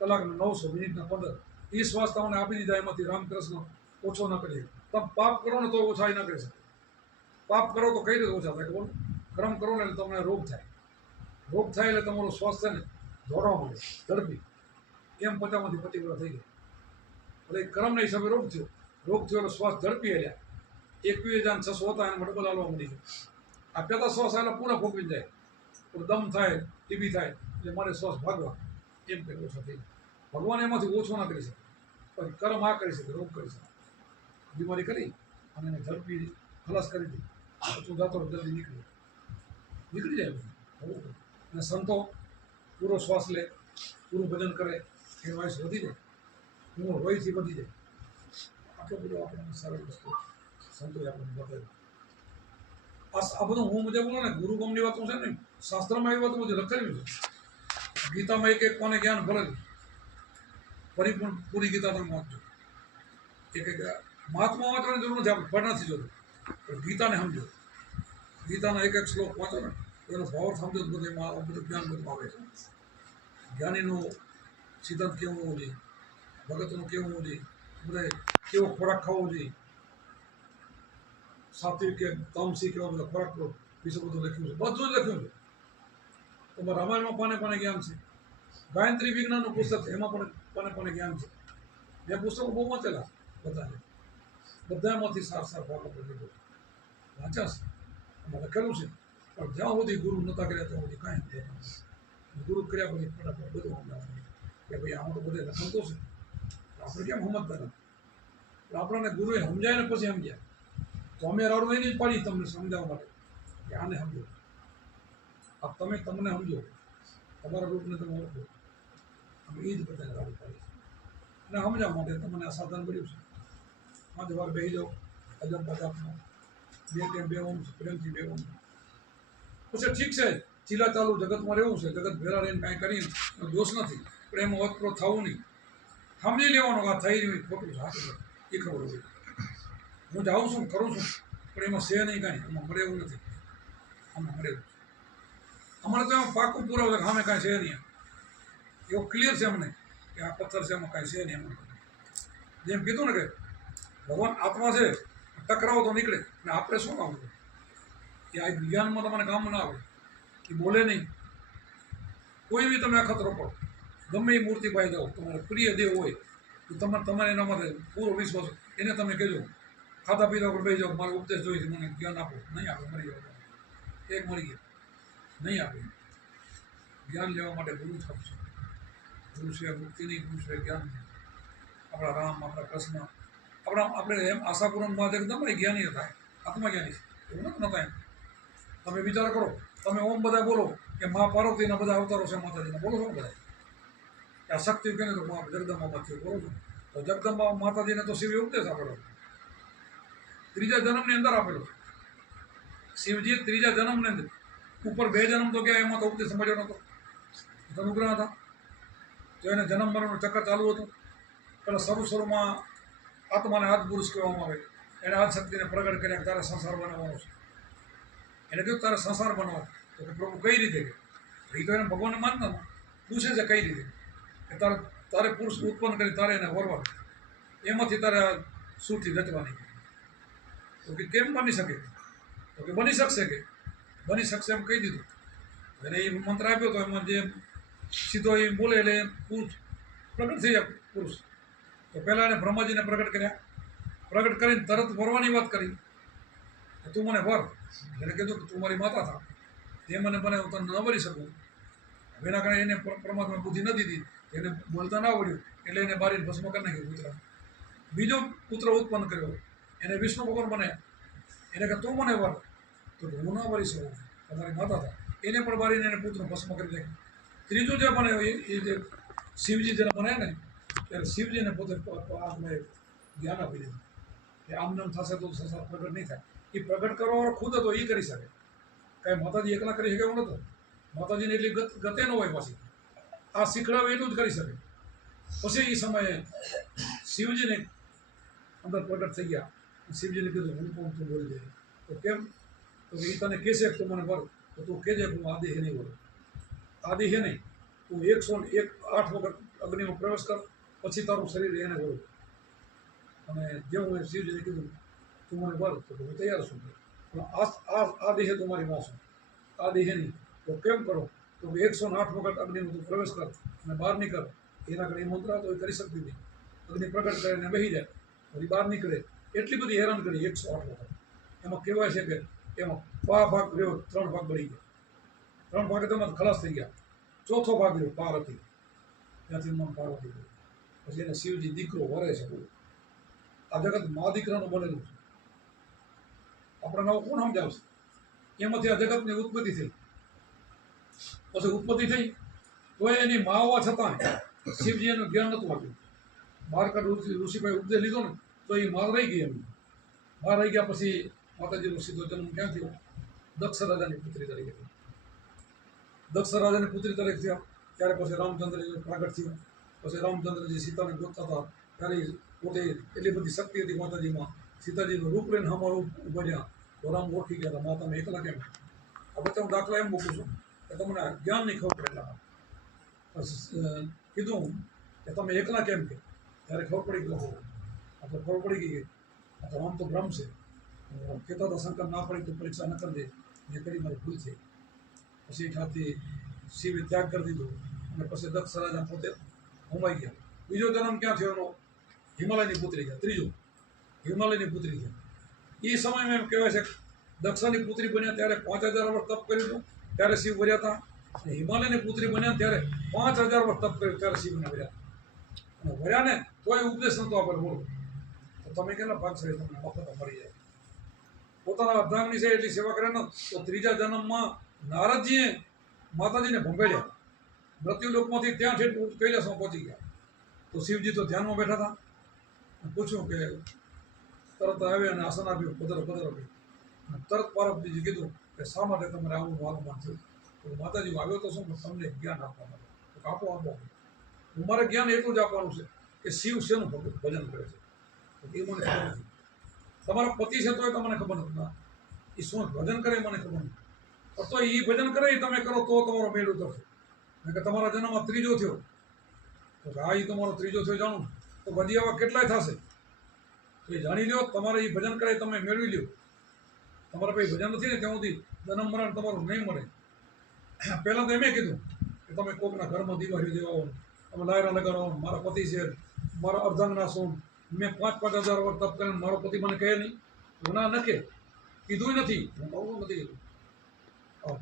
કલાકના 900, મિનિટના 15. એ શ્વાસ તમને આપી દીધા. એમાંથી રામકૃષ્ણ ઓછો ન કરીએ. તમે પાપ કરો ને તો ઓછા ન કરી શકે. પાપ કરો તો કઈ રીતે ઓછા થાય ખબર? કર્મ કરો ને એટલે તમને રોગ થાય. રોગ થાય એટલે તમારું શ્વાસ છે ને દોડવા મળે ઝડપી. એમ 50માંથી 25 વર્ષ થઈ ગયા. એટલે કર્મના હિસાબે રોગ થયો એટલે શ્વાસ ઝડપી હલ્યા. 21,600 હતા એના ડબલ હાલવા મળી ગયો. આ પહેલા શ્વાસ આવેલા પૂરા ફૂંકવી જાય, દમ થાય, ટીબી થાય એટલે મારે શ્વાસ ભાગવા. એમ કંઈ ઓછો થઈ જાય. ભગવાન એમાંથી ઓછો ના કરી શકે, પણ કર્મ આ કરી શકે, રોગ કરી શકે. બીમારી કરી અને એને ઝડપી ખલાસ કરી દે, તું જાતો જલ્દી નીકળી જાય બધું. બરાબર. અને સંતો પૂરો શ્વાસ લે, પૂરું ભજન કરે, એનું આયુષ વધી જાય, હું વયથી વધી જાય. આટલું બધું આપણને સરળ વસ્તુ સંતોએ આપણને બતાવ્યું. આ બધું હું મજા બોલું ને, ગુરુ ગમની વાતો છે ને, શાસ્ત્રમાં એવી વાતો બધી લખેલી છે. ગીતામાં એક કોને જ્ઞાન ભરેલું, પરિપૂર્ણ પૂરી ગીતા તમે વાંચજો. એક મહાત્મા વાંચવાની જરૂર નથી, આપણે ફળ નથી જોતું, પણ ગીતાને સમજો. ગીતાના એક શ્લોક વાંચો ને, એનો ભાવ સમજો તો બધું એમાં બધું જ્ઞાન બધું આવે છે. જ્ઞાનીનું સિદ્ધાંત કેવું હોવું જોઈએ, ભગતનું કેવું હોવું જોઈએ, બધા કેવો ખોરાક ખાવો જોઈએ, સાત્વિક કે તામસિક કેવા બધા ખોરાક વિશે બધું લખ્યું છે, બધું જ લખ્યું છે. તમારા રામાયણમાં પાને પાને જ્ઞાન છે. ગાયત્રી વિજ્ઞાનનું પુસ્તક છે, એમાં પણ પાને પાને જ્ઞાન છે. મેં પુસ્તકો બહુ વાંચેલા બધામાંથી સાર ભાગ આપણે લીધો છે, વાંચ્યા છે, અમારે લખેલું છે. પણ જ્યાં સુધી ગુરુ નહોતા કર્યા ત્યાં સુધી કાંઈ નથી. ગુરુ કર્યા પછી ફટાફટ બધું સમજાવવાનું કે ભાઈ આમાં તો બધે લખતો છે, આપણે કેમ સમજતા નથી. આપણને ગુરુએ સમજાય ને પછી સમજ્યા, તો અમે રાડું એની જ પાડી તમને સમજાવવા માટે કે આને સમજો. આ તમે તમને સમજો, તમારા રૂપને તમે ઓળખો, અમે એ જ બધાને રાડું પાડીએ અને સમજાવવા માટે તમને આ સાધન મળ્યું છે. 5 વાર બેસી જાઓ, અજંપા જાપમાં 2 ટાઈમ બેવાનું છે, પ્રેમથી બેવાનું. પછી ઠીક છે, ચીલા ચાલુ જગતમાં રહેવું છે, જગત ભેળા રહીને કાંઈ કરીને દોષ નથી, પણ એમાં વસ્ત્રો થવું નહીં. સમજી લેવાનું આ થઈ રહ્યું ખોટું છે, સાચું એ ખબર હોય. હું જાઉં છું, કરું છું, પણ એમાં છે નહીં કાંઈ, એમાં મળે એવું નથી. આમાં મળે એવું છે. અમારે તો એમાં પાકું પુરાવું છે કે સામે કાંઈ છે નહીં. એવું ક્લિયર છે અમને કે આ પથ્થર છે, એમાં કાંઈ છે નહીં. એમાં જેમ કીધું ને કે ભગવાન આત્મા છે, ટકરાવો તો નીકળે, ને આપણે શું કામ છે કે આ વિજ્ઞાનમાં તમને કામ ના આવે, એ બોલે નહીં. કોઈ બી તમે અખતરો કરો, ગમે એ મૂર્તિ પાસે જાઓ, તમારો પ્રિય દેવ હોય તો તમારે એના માટે પૂરો વિશ્વાસ, એને તમે કહેજો ખાતા પીતા પર બેસી જાઓ, મારો ઉપદેશ જોઈએ છે, મને જ્ઞાન આપો. નહીં આપે, મરી જાઓ. એક મરી ગયા, નહીં આપે. જ્ઞાન લેવા માટે ગુરુ થવું છે. ગુરુ સિવાય મુક્તિ નહીં, ગુરુ સિવાય જ્ઞાન નહીં. આપણા રામ, આપણા કૃષ્ણ, આપણે એમ આશાપૂર્વકમાં એકદમ જ્ઞાની થાય, આત્મજ્ઞાની છે, એવું નથી નતા. એમ તમે વિચાર કરો, તમે ઓમ બધા બોલો કે મા પાર્વતીના બધા અવતારો છે, માતાજીના બોલો છો બધા, આ શક્તિ કહે તો જગદંબામાંથી બોલો છો, તો જગદંબા માતાજીને તો શિવે ઉપદેશ આપેલો, ત્રીજા જન્મની અંદર આપેલો. શિવજી ત્રીજા જન્મને અંદર, ઉપર 2 જન્મ તો ગયા, એમાં તો ઉપદેશ સમજ્યો નહોતો, અનુગ્રહ હતા. તો એને જન્મ મરણનું ચક્કર ચાલુ હતું. પેલા શરૂમાં આત્માને આદ પુરુષ કહેવામાં આવે, એને આદ શક્તિને પ્રગટ કર્યા કે તારે સંસાર બનાવવાનો છે. એને કહ્યું તારે સંસાર બનાવો, તો કે પ્રભુ કઈ રીતે કે એ તો એને ભગવાનને માનતા પૂછે છે કઈ રીતે કે તારે પુરુષ ઉત્પન્ન કરી તારે એને વરવા, એમાંથી તારે સુરથી રચવાની. તો કે કેમ બની શકે? તો કે બની શકશે, કે બની શકશે એમ કહી દીધું. અને એ મંત્ર આપ્યો તો એમાં જે સીધો એ બોલે એટલે પુરુષ પ્રગટ થઈ જાય પુરુષ. તો પહેલાં એને બ્રહ્માજીને પ્રગટ કર્યા, પ્રગટ કરીને તરત વરવાની વાત કરી કે તું મને વર. એને કીધું કે તું મારી માતા થા, તે મને બને હું તને ન વરી શકું. એના કારણે એને પરમાત્મા બુદ્ધિ ન દીધી, એને બોલતા ના આવડ્યું, એટલે એને બારીને ભસ્મ કરી નાખ્યું પુત્ર. બીજો પુત્ર ઉત્પન્ન કર્યો, એને વિષ્ણુ ભગવાન બનાવ્યા. એને કે તું મને વર, તો હું ના વરી શકું, તમારી માતા થા. એને પણ બારીને એને પુત્ર ભસ્મ કરી નાખ્યું. ત્રીજું જે બને એ જે શિવજી જેને બને ને, ત્યારે શિવજીને પોતે આપણે જ્ઞાન આપી દીધું કે આમ નામ થશે તો સંસાર પ્રગટ નહીં થાય. એ પ્રગટ કરવાનો ખુદ હતો, એ કરી શકે. કાંઈ માતાજી એકલા કરી શકે એવું નહોતું. માતાજીને એટલી ગતે ન હોય પાછી, આ શીખડાવે એટલું જ કરી શકે. પછી એ સમયે શિવજીને અંદર પ્રગટ થઈ ગયા. શિવજીને કીધું હું કોણ, તું બોલી દે. તો કેમ? તો એ તને કહેશે કે તું મને વર, તો તું કહેજે કે હું આદિ હે નહીં બોલું. આદિ હે નહીં, તું 108 વખત અગ્નિમાં પ્રવેશ કર, પછી તારું શરીર એને વળું. અને જેવું મેં શિવજીને કીધું તું મને વર, તો હું તૈયાર છું. પણ આ દેહે તો મારી માં છું, આ દેહે નહીં. તો કેમ કરો? તો 108 વખત અગ્નિમાં તું પ્રવેશ કર અને બહાર નીકળ. એના કારણે એ મંત્ર તો એ કરી શકતી નહીં. અગ્નિ પ્રગટ કરીને બેસી જાય, પછી બહાર નીકળે. એટલી બધી હેરાન કરી 108 વખત. એમાં કહેવાય છે કે એમાં ભાગ રહ્યો, 3 ભાગ બળી ગયા. 3 ભાગ તેમાં ખલાસ થઈ ગયા. ચોથો ભાગ રહ્યો પાર હતી. ત્યાંથી મન પાર્વતી ગયું. પછી એને શિવજી દીકરો વરે છે. બોલો, આ જગત મા દીકરાનું બનેલું છે. આપણે નવું કોણ સમજાવશે? એમાંથી આ જગતની ઉત્પત્તિ થઈ. પછી ઉત્પત્તિ થઈ તો એની મા હોવા છતાં શિવજી એનું જ્ઞાન નહોતું આપ્યું. બારકડ ઋષિભાઈ ઉપદેશ લીધો ને તો એ માર રહી ગઈ. એમ માર રહી ગયા પછી માતાજીનો સીધો જન્મ ક્યાં થયો? દક્ષ રાજાની પુત્રી તરીકે. દક્ષ રાજાની પુત્રી તરીકે થયા ત્યારે પછી રામચંદ્રજીનો પ્રાગટ થયો. પછી રામચંદ્રજી સીતાને ગોતતા હતા ત્યારે પોતે એટલી બધી શક્તિ હતી માતાજીમાં. સીતાજીનું રૂપ લઈને હમારું બન્યા તો રામ ઓળખી ગયા હતા. મા તમે એકલા કેમ? આ બધા હું દાખલા એમ મૂકું છું કે તમને જ્ઞાનની ખબર પડે. કીધું કે તમે એકલા કેમ કે ત્યારે ખબર પડી ગયો. આપણે ખબર પડી ગઈ કે આ તો રામ તો બ્રહ્મ છે. કહેતા હતા શંકર ના પડી તો પરીક્ષા ન કરી દે, મેં કરી મારી ભૂલ થઈ. પછી ત્યાંથી શિવે ત્યાગ કરી દીધો અને પછી દક્ષ રાજા પોતે હોમાઈ ગયા. બીજો જન્મ ક્યાં થયો એનો? હિમાલયની પુત્રી ગયા. ત્રીજો હિમાલયની પુત્રી ગયા. એ સમયમાં એમ કહેવાય છે દક્ષની પુત્રી બન્યા ત્યારે 5000 વર્ષ તપ કર્યું હતું ત્યારે શિવ વર્યા હતા. અને હિમાલયની પુત્રી બન્યા ત્યારે 5000 વર્ષ તપ કર્યું ત્યારે શિવને વર્યા. અને વર્યા ને તોય ઉપદેશ નતો આપણે. બોલો તો તમે કેટલા ભાગશાળી, તમને મફત મળી જાય. પોતાના અર્ધાંગની છે એટલી સેવા કરે ને તો ત્રીજા જન્મમાં નારદજીએ માતાજીને ભંભેડ્યા. મૃત્યુલોકમાંથી ત્યાં ઠેઠ કૈલાસમાં પહોંચી ગયા. તો શિવજી તો ધ્યાનમાં બેઠા હતા. પૂછ્યું કે તરત આવે અને આસન આપ્યું, પધરો પધરો. તરત પાર્વતીજી કીધું કે શા માટે તમારે આવું મારું મન થયું? તો માતાજી આવ્યો તો શું? તમને જ્ઞાન આપવા માટે. તો આપો આપો. મારે જ્ઞાન એટલું જ આપવાનું છે કે શિવ શેનું ભજન કરે છે એ મને ખબર નથી. તમારા પતિ છે તોય તમને ખબર નથી. એ શું ભજન કરે મને ખબર નથી. તો એ ભજન કરે એ તમે કરો તો તમારો મેળ ઉતરશે. કે તમારા જન્મમાં ત્રીજો થયો તો હા એ તમારો ત્રીજો થયો જાણું તો બધી આવા કેટલાય થશે તો એ જાણી લો. તમારે એ ભજન કરે તમે મેળવી લ્યો. તમારા પાસે ભજન નથી ને ત્યાં સુધી જન્મ મરણ તમારું નહીં મળે. પહેલાં તો એમ કીધું કે તમે કોકના ઘરમાં દિવાળી દેવાઓ, તમે લાયરા લગાડો, મારા પતિ છે, મારા અર્ધાંગના શું, મેં 5,000 વર્ષ તપ કરીને મારો પતિ મને કહે નહીં. ના ન કે કીધું નથી, હું કહું નથી કીધું.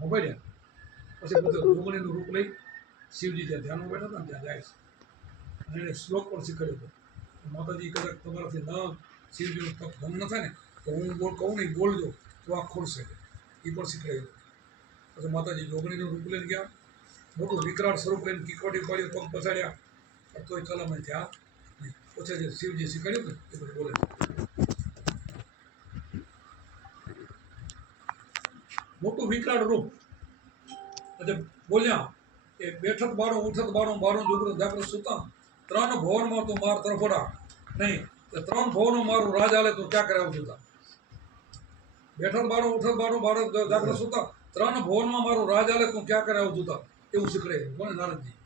મોબાઈલ પછી પોતે રૂમણીનું રૂપ લઈ શિવજી ત્યાં ધ્યાનમાં બેઠા હતા ને ત્યાં જાય છે. અને એને શ્લોક પણ શીખવ્યો હતો. માતાજી કદાચ તમારાથી ન શિવજીનું તપ ભંગ ન થાય ને તો હું કહું નહીં બોલજો તો આ ખોલશે. એ પણ શીખવાડ્યું. પછી માતાજી જોગણીનું રૂપ લઈને ગયા. મોટું વિકરાળ સ્વરૂપ લઈને કીકવાટી પાડ્યું, પગ પછાડ્યા. તોય ચલામણ થયા નહીં. પછી જે શિવજી શીખવાડ્યું ને એ બધું બોલે. મોટું વિકરાળ રૂપ એટલે બોલ્યા કે બેઠક બાળો ઉઠત બાળો બારો જોગરો જાગૃત સુતા 3 ભવનમાં તો માર તરફોડા નહીં. 3 ભવનો મારું રાજ હાલે તો ક્યાં કરે આવું જોતા. બેઠક બાળો ઉઠત બાળો બાળો જાગૃત સુતા 3 ભવનમાં મારું રાજ હાલે તો ક્યાં કરે આવું જોતા. એવું શીખડે કોને? નારદજી.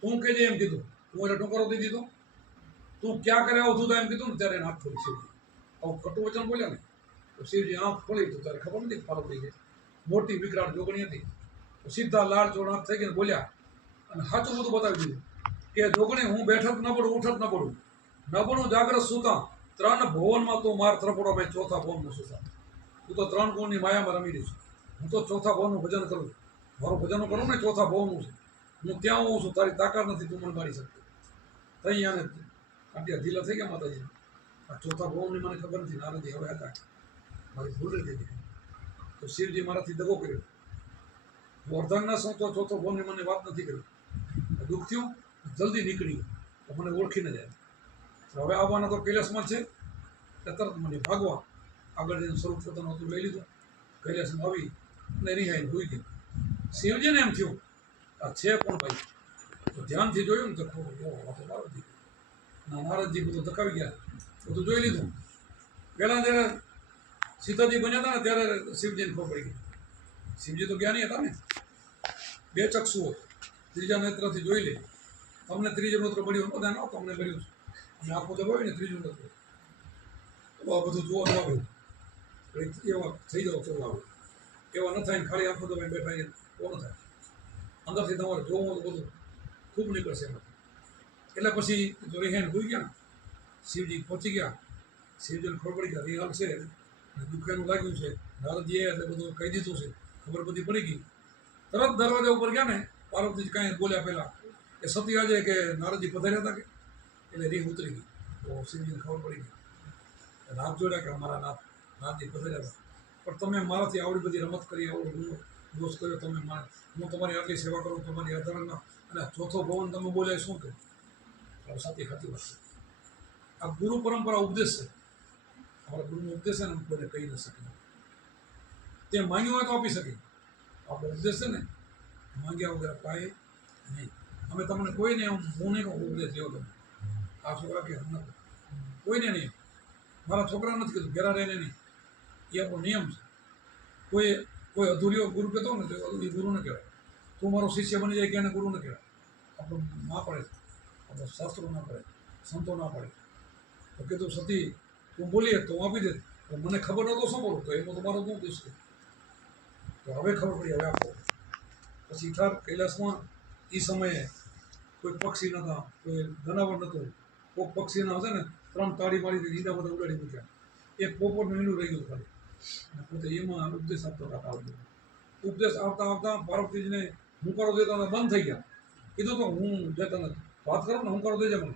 તું કહેજે એમ કીધું. તું એને ટોકરો દઈ દીધો. તું ક્યાં કરે આવું જોતા એમ કીધું ને ત્યારે એને આંખ ખોલી શિવજી. આવું કટુ વચન બોલ્યા ને તો શિવજી આંખ ખોલી તો ત્યારે ખબર નથી પાર્વતી છે મોટી વિકરાળ જોગણી હતી. તો સીધા લાળ ચોળ આંખ થઈ ગઈ બોલ્યા અને સાચું બધું બતાવી દીધું કે જોગણી હું બેઠક ન પડું ઉઠત ન પડું ન પડું જાગ્રત સુતા 3 ભવનમાં તો માર તરફોડો ભાઈ 4થા ભવનમાં સુતા. હું તો 3 ગુણની માયામાં રમી રહી છું. હું તો 4થા ભવનું ભજન કરું. મારું ભજન કરું ને 4થા ભવનું છે. હું ત્યાં હોઉં છું. તારી તાકાત નથી, તું મને મારી શકતી. થઈ આને આટલા ઢીલા થઈ ગયા માતાજી. આ 4થા ભવની મને ખબર નથી. નારદજી હવે હતા મારી ભૂલ થઈ ગઈ. તો શિવજી મારાથી દગો કર્યો. હું અર્ધાંગના છું તો 4થો ભવની મને વાત નથી કરી. દુઃખ થયું, જલ્દી નીકળી તો મને ઓળખી ન જાય. હવે આવવાના તો કૈલાસમાં છે એટલે તરત મને ભાગવા આગળ જઈને સ્વરૂપ પોતાનું હતું લઈ લીધું. કૈલાસમાં આવી અને રિહાઈને હોઈ ગઈ. શિવજીને એમ થયું આ છે પણ ભાઈ. તો ધ્યાનથી જોયું ને તો નારદજી નારદજી બધું ધકાવી ગયા. બધું જોઈ લીધું. પહેલાં જ્યારે સીતાજી બન્યા હતા ને ત્યારે શિવજીને ખબર પડી ગઈ. શિવજી તો જ્ઞાની હતા ને. 2 ચક્ષુઓ ત્રીજા નેત્રથી જોઈ લે. તમને ત્રીજો નેત્ર મળ્યું બધા ના તમને મળ્યું છે. અને આંખો દબાવી ને ત્રીજું નેત્ર તો આ બધું જોવા આવ્યું. એવા થઈ જાવ તો આવે એવા ન થાય ને ખાલી આંખો દબાવી બેઠા એ ન થાય. અંદરથી તમારે જોવું તો બધું ખૂબ નીકળશે એમાંથી. એટલે પછી જો રિહાઈને હોઈ ગયા શિવજી પહોંચી ગયા. શિવજીને ખબર પડી ગયા રિહાલ છે દુઃખ એનું લાગ્યું છે. નારદજીએ એટલે બધું કહી દીધું છે. ખબર બધી પડી ગઈ. તરત દરવાજા ઉપર ગયા ને પાર્વતીજી કાંઈ બોલ્યા પહેલાં એ સતી આજે કે નારદજી પધાર્યા હતા કે એટલે રીહ ઉતરી ગઈ. તો શિવજીને ખબર પડી ગઈ. એટલે હાથ જોડ્યા કે અમારા નાથજી પધાર્યા હતા, પણ તમે મારાથી આવડી બધી રમત કરી, આવડો ગુનો દોષ કર્યો, તમે હું તમારી આટલી સેવા કરું, તમારી અધર્મના, અને ચોથો ભવન તમે બોલ્યા શું કહ્યું? સતી સાચી વાત છે. આ ગુરુ પરંપરા ઉપદેશ છે. અમારા ગુરુનો ઉપદેશ છે ને, કોઈને કહી ન શકીએ. તે માંગ્યું હોય તો આપી શકીએ. આપણો ઉપદેશ છે ને, માંગ્યા વગર પાય નહીં. અમે તમને કોઈને હું નહીં કહું ઉપદેશ લેવો તમે આ છોકરા કે હમ નથી, કોઈને નહીં. મારા છોકરા નથી કીધું, ઘેરા રહીને નહીં. એ આપણો નિયમ છે. કોઈ અધૂરીઓ ગુરુ કહેતો ને તો એ ગુરુ ન કહેવાય. તું મારો શિષ્ય બની જાય કે એને ગુરુ ન કહેવાય. આપણું ના પડે, આપણો શાસ્ત્રો ના પડે, સંતો ના પડે. તો કીધું સતી તું બોલીએ તો હું આપી દે, મને ખબર નહોતો શું બોલું, તો એમાં તો મારો શું દોષ છે? તો હવે ખબર પડી, હવે આપો. પછી ઠાર કૈલાસમાં એ સમયે કોઈ પક્ષી નહોતા, કોઈ જનાવર નહોતું. કોઈક પક્ષીના હશે ને 3 તાળી મારી ઈંડા બધા ઉડાડી મૂક્યા. એક પોપટનું ઈંડું રહી ગયું ખાલી. અને પોતે એમાં ઉપદેશ આપતો હતા. ઉપદેશ આવતા પાર્વતીજીને હુંકારો દેતા હતા, બંધ થઈ ગયા. કીધું તો હું દેતા નથી, વાત કરો ને, હુંકારો દેજે મને.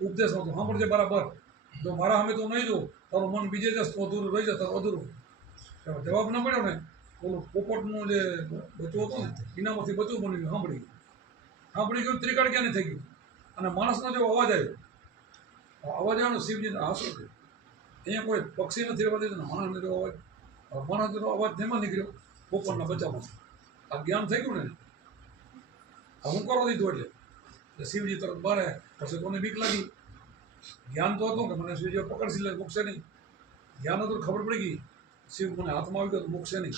ઉપદેશ આવતો સાંભળજે બરાબર. જો મારા સામે તો નહીં જો, તારું મન બીજે જશે તો અધૂરું રહી જશે, તારું અધૂરું. જવાબ ના મળ્યો ને, ઓલું પોપટનું જે બચ્ચું હતું ને એનામાંથી બચ્ચું બની ગયું. સાંભળી ગયું, ત્રિકાળ ક્યાં થઈ ગયું. અને માણસનો જો અવાજ આવ્યો, અવાજ આવ્યો શિવજીને હાસો થયો. અહીંયા કોઈ પક્ષી નથી રહેવા દેતું ને, માણસનો જો અવાજ, માણસનો અવાજ તેમાં નીકળ્યો પોપટના બચ્ચામાં. આ જ્ઞાન થઈ ગયું ને, હું કરો દીધું એટલે શિવજી તરફ બહાર આવ્યા. પછી કોને બીક લાગી? જ્ઞાન તો હતું કે મને શિવજી પકડશે એટલે મૂકશે નહીં. જ્ઞાન હતું, ખબર પડી ગઈ શિવ મને હાથમાં આવી ગયો તો મૂકશે નહીં.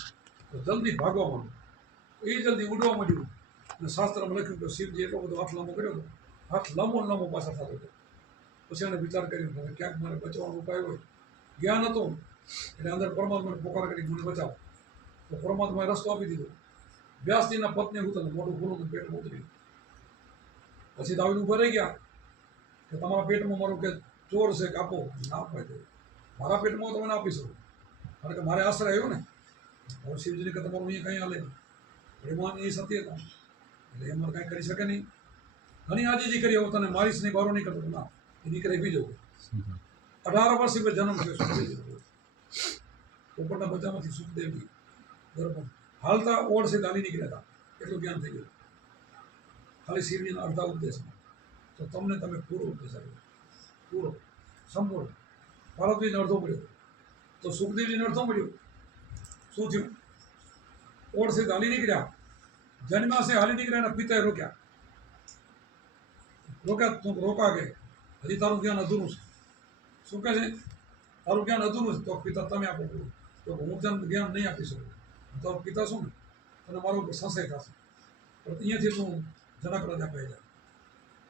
તો જલ્દી ભાગવા માંડ્યું. એ જલ્દી ઉડવા માંડ્યું. અને શાસ્ત્રમાં લખ્યું કે શિવજી એટલો બધો હાથ લાંબો કર્યો હતો, હાથ લાંબો પાછા થતો હતો. પછી એને વિચાર કર્યો કે ક્યાંક મારે બચવાનો ઉપાય હોય. જ્ઞાન હતું એટલે અંદર પરમાત્માને પોકાર કરી મને બચાવો. તો પરમાત્માએ રસ્તો આપી દીધો. વ્યાસજીના પત્ની ઉતર મોટું ખુલ્લું પેટમાં ઉતર્યું. પછી દાવીને ઊભા રહી ગયા કે તમારા પેટમાં મારું કે ચોર છે કે આપો. ના અપાય. મારા પેટમાં તમે ના આપી શકો, કારણ કે મારે આશરે આવ્યો ને. હવે શિવજીને કે તમારું અહીંયા કંઈ હાલે નહીં. એમાં એ સત્ય હતા એટલે એમાં કાંઈ કરી શકે નહીં. ઘણી આજીજી કરી, હવે તને મારીશ નહીં, બારો નહીં કરતો. ના, એ નીકળે બીજો 18 વર્ષે જન્મ થયો સુખદેવ. પોપટના બચ્ચામાંથી સુખદેવજી ગર્ભ હાલતા ઓળ છે ગાલી નીકળ્યા હતા. એટલું જ્ઞાન થઈ ગયું ખાલી શિવજીના અડધા ઉપદેશમાં. તો તમને તમે પૂરો ઉપદેશ આવ્યો, પૂરો સંપૂર્ણ. પાર્વતીજીને અડધો મળ્યો તો સુખદેવજીને અડધો મળ્યો. શું થયું? ઓળ છે ગાલી નીકળ્યા, જન્માસે હાલી નીકળ્યા, એના પિતાએ રોક્યા. તું રોકા કે હજી તારું જ્ઞાન અધૂરું છે. શું કહે છે? તારું જ્ઞાન અધૂરું છે. તો પિતા તમે આપો પૂરું. તો હું તને જ્ઞાન નહીં આપી શકું. તો પિતા શું ને, તને મારો સંશય થશે. પણ અહીંયાથી તું જનક રાજા કહે છે.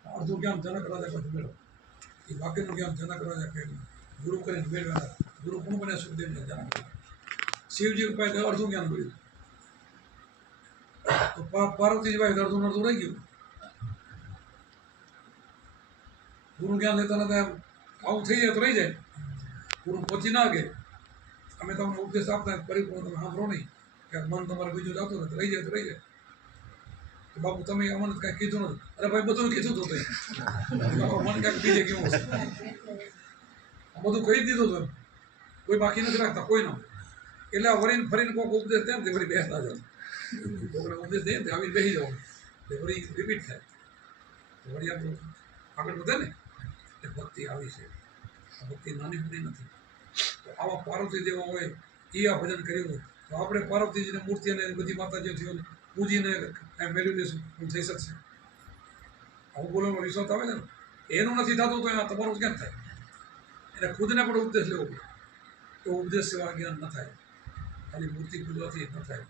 અડધું જ્ઞાન જનક રાજા પાસે મેળવો. એ બાકીનું જ્ઞાન જનક રાજા કહે ગુરુ કરીને મેળવ્યા. ગુરુ કોણ બન્યા? સુખદેવને જનક. શિવજી પાસે અડધું જ્ઞાન મળ્યું. તો પાર્વતીજી પાસે અડધું રહી ગયું. ગુરુ જ્ઞાન લેતા નતા, આવું થઈ જાય તો રહી જાય. ગુરુ પહોંચી ના કે અમે તમને ઉપદેશ આપતા પરિપૂર્ણ તમે સાંભળો નહીં, કે મન તમારે બીજું જતું નથી, રહી જાય તો રહી જાય. તો બાપુ તમે અમને કાંઈ કીધું નથી. અરે ભાઈ બધું કીધું હતું, મન કાંઈક બીજે કેવું છે, બધું કહી દીધું હતું. કોઈ બાકી નથી રાખતા કોઈ ના. એટલે આ વળીને ફરીને કોઈક ઉપદેશ દે ને તે વળી બેસતા જાવ. કોઈને ઉપદેશ દે ને આવીને બેસી જાવ, તે વળી રિપીટ થાય. તો વળી આપણું આગળ વધે ને. એ ભક્તિ આવી છે. આ ભક્તિ નાની મોટી નથી. તો આવા પાર્વતી દેવા હોય એ આ ભજન કર્યું હોય તો આપણે પાર્વતીજીની મૂર્તિ અને બધી માતાજીઓ થયો પૂજીને મેળવી લઈશું, પણ થઈ શકશે. આવું બોલવાનો વિશ્વાસ આવે છે ને, એનું નથી થતું તો એના તમારું કેમ થાય? એને ખુદને પણ ઉપદેશ લેવો પડે. તો ઉપદેશ સેવા જ્ઞાન ન થાય. ખાલી મૂર્તિ પૂજવાથી ન થાય.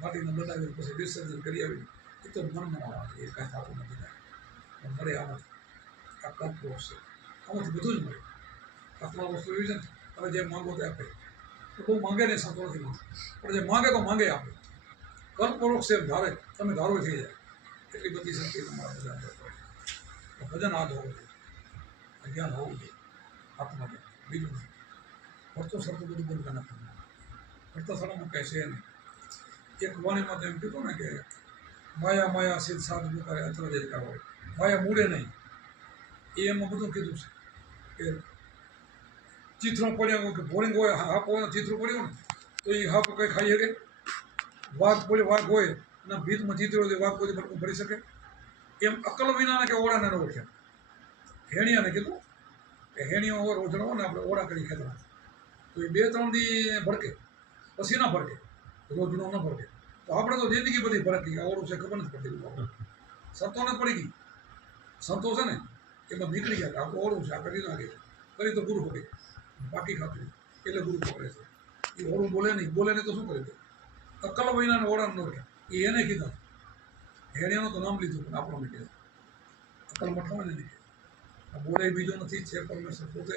માટીને બનાવી પછી વિસર્જન કરી આવી એ તો મનમાં આવે, એ કાંઈ થતું નથી. થાય મળે આમાંથી. આ કલ્પવૃક્ષ છે, આમાંથી બધું જ મળે. આત્મા વસ્તુ એવી છે ને, તમે જે માંગો તે આપે. તો બહુ માંગે નહીં, સંતો નથી માંગે, પણ જે માંગે તો માંગે આપે. કલ્પવૃક્ષ એમ ધારે, તમે ધારો થઈ જાય. એટલી બધી શક્તિ તમારા ભજન ભજન હાથ હોવું જોઈએ, જ્ઞાન હોવું જોઈએ. આત્મા બીજું નહીં. ફરતો સરતું બધું બોલતા નથી. ફરતા સડામાં કહે છે નહીં. એક વાણીમાં તો એમ કીધું ને કે માયા માયા સિદ્ધ સાધ કરે અત્ર દેડકા હોય માયા મૂળે નહીં એ એમાં બધું કીધું છે કે ચીથરો પડ્યા હોય કે બોરિંગ હોય હાપ હોય ચીથરું પડ્યું ને તો એ હાપ કંઈ ખાઈ શકે વાઘ પડે વાઘ હોય એના ભીતમાં ચીથરો હોય વાઘ કોઈ ભટકું ભરી શકે એમ અકલ વિનાને કે ઓળાને ન ઓળખ્યા હેણિયાને કીધું કે હેણીઓ હોય રોજડો હોય ને આપણે ઓળા કરી ખેતરા તો એ 2-3 દી ભડકે પછી ના ભડકે રોજડો ન ભડકે તો આપણે તો જિંદગી બધી ભડકી ઓળું છે ખબર નથી પડતી સંતોને પડી ગઈ સંતો છે ને એમાં નીકળી ગયા આ તો ઓળું છે આ કરી નાખે કરી તો ગુરુ પકડે બાકી ખાતું એટલે ગુરુ પકડે છે એ ઓળું બોલે નહીં તો શું કરે છે અક્કલ વિનાને ઓળા ન ઓળખ્યા એ એને કીધા હેણિયાનું તો નામ લીધું પણ આપણો નહીં કીધું અક્કલ મઠાવાને નહીં આ બોલે બીજો નથી છે પરમેશ્વર પોતે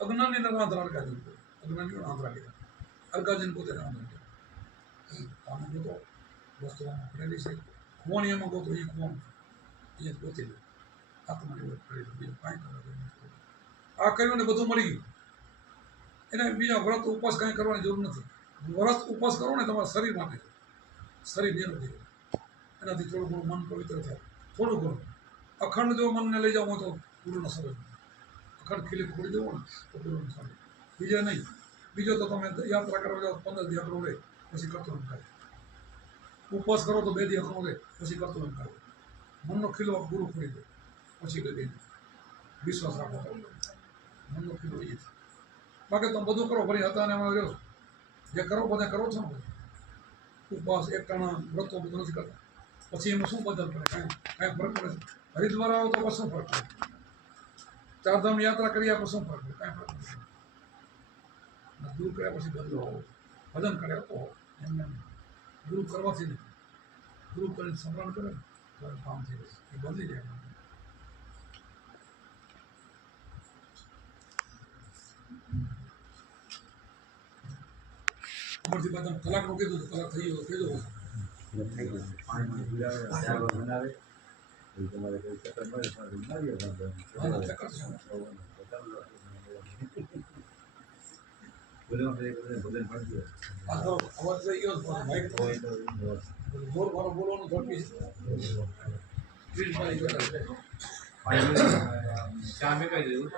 અજ્ઞાનીને આંધળા અડકાજી અજ્ઞાનીઓ આંધળા કીધા અડકાજીને પોતે આંધળા આમાં ગોતો વસ્તુ આમાં પડેલી છે ખોણ એમાં ગોતો એ ખોણ એ પોતે આત્માની ઓળખ કરી બીજું કાંઈ કરવા આ કર્યું ને બધું મળી ગયું એને બીજા વ્રત ઉપવાસ કાંઈ કરવાની જરૂર નથી વ્રત ઉપવાસ કરો ને તમારા શરીર માટે શરીર નિરોગી એનાથી થોડું ઘણું મન પવિત્ર થાય થોડું ઘણું અખંડ જો મનને લઈ જાવ તો ગુરુનો સમજ અખંડ ખીલી ખોડી દેવો ને તો ગુરુનો સમજ બીજા નહીં બીજો તો તમે યાત્રા કરવા જાઓ 15 દી અકડો રહે પછી કરતો એમ કરે ઉપવાસ કરો તો 2 દી અકડો રહે પછી કરતો એમ કરે મનનો ખીલો ગુરુ ખોડી દે પછી કહી દે વિશ્વાસ રાખો મનનો ખીલો એ છે બાકી તમે બધું કરો ફરી હતા ને એમાં રહ્યો જે કરો બધા કરો છો ને ઉપવાસ એકટાણા વ્રતો બધું નથી કરતા પછી એમાં શું બદલ પડે કાંઈ ફરક પડે હરિદ્વાર આવો તો શું ફરક પડે ચારધામ યાત્રા કરી આપણે શું ફરક પડે કાંઈ ફરક પડે ગુરુ કર્યા પછી બદલો હોવો ભજન કરે તો એમને ગુરુ કરવાથી નહીં ગુરુ કરીને સ્મરણ કરે તો કામ થઈ જશે એ બદલી જાય અમરથી બધા કલાકનું કીધું તો કલાક થઈ ગયો કીધું બનાવે તમારે કોઈ ચક્કર મળે ભોજન મળતું અવાજ થઈ ગયો બોલ મારો બોલવાનું ઝડપી ચા મેકાઈ દેવું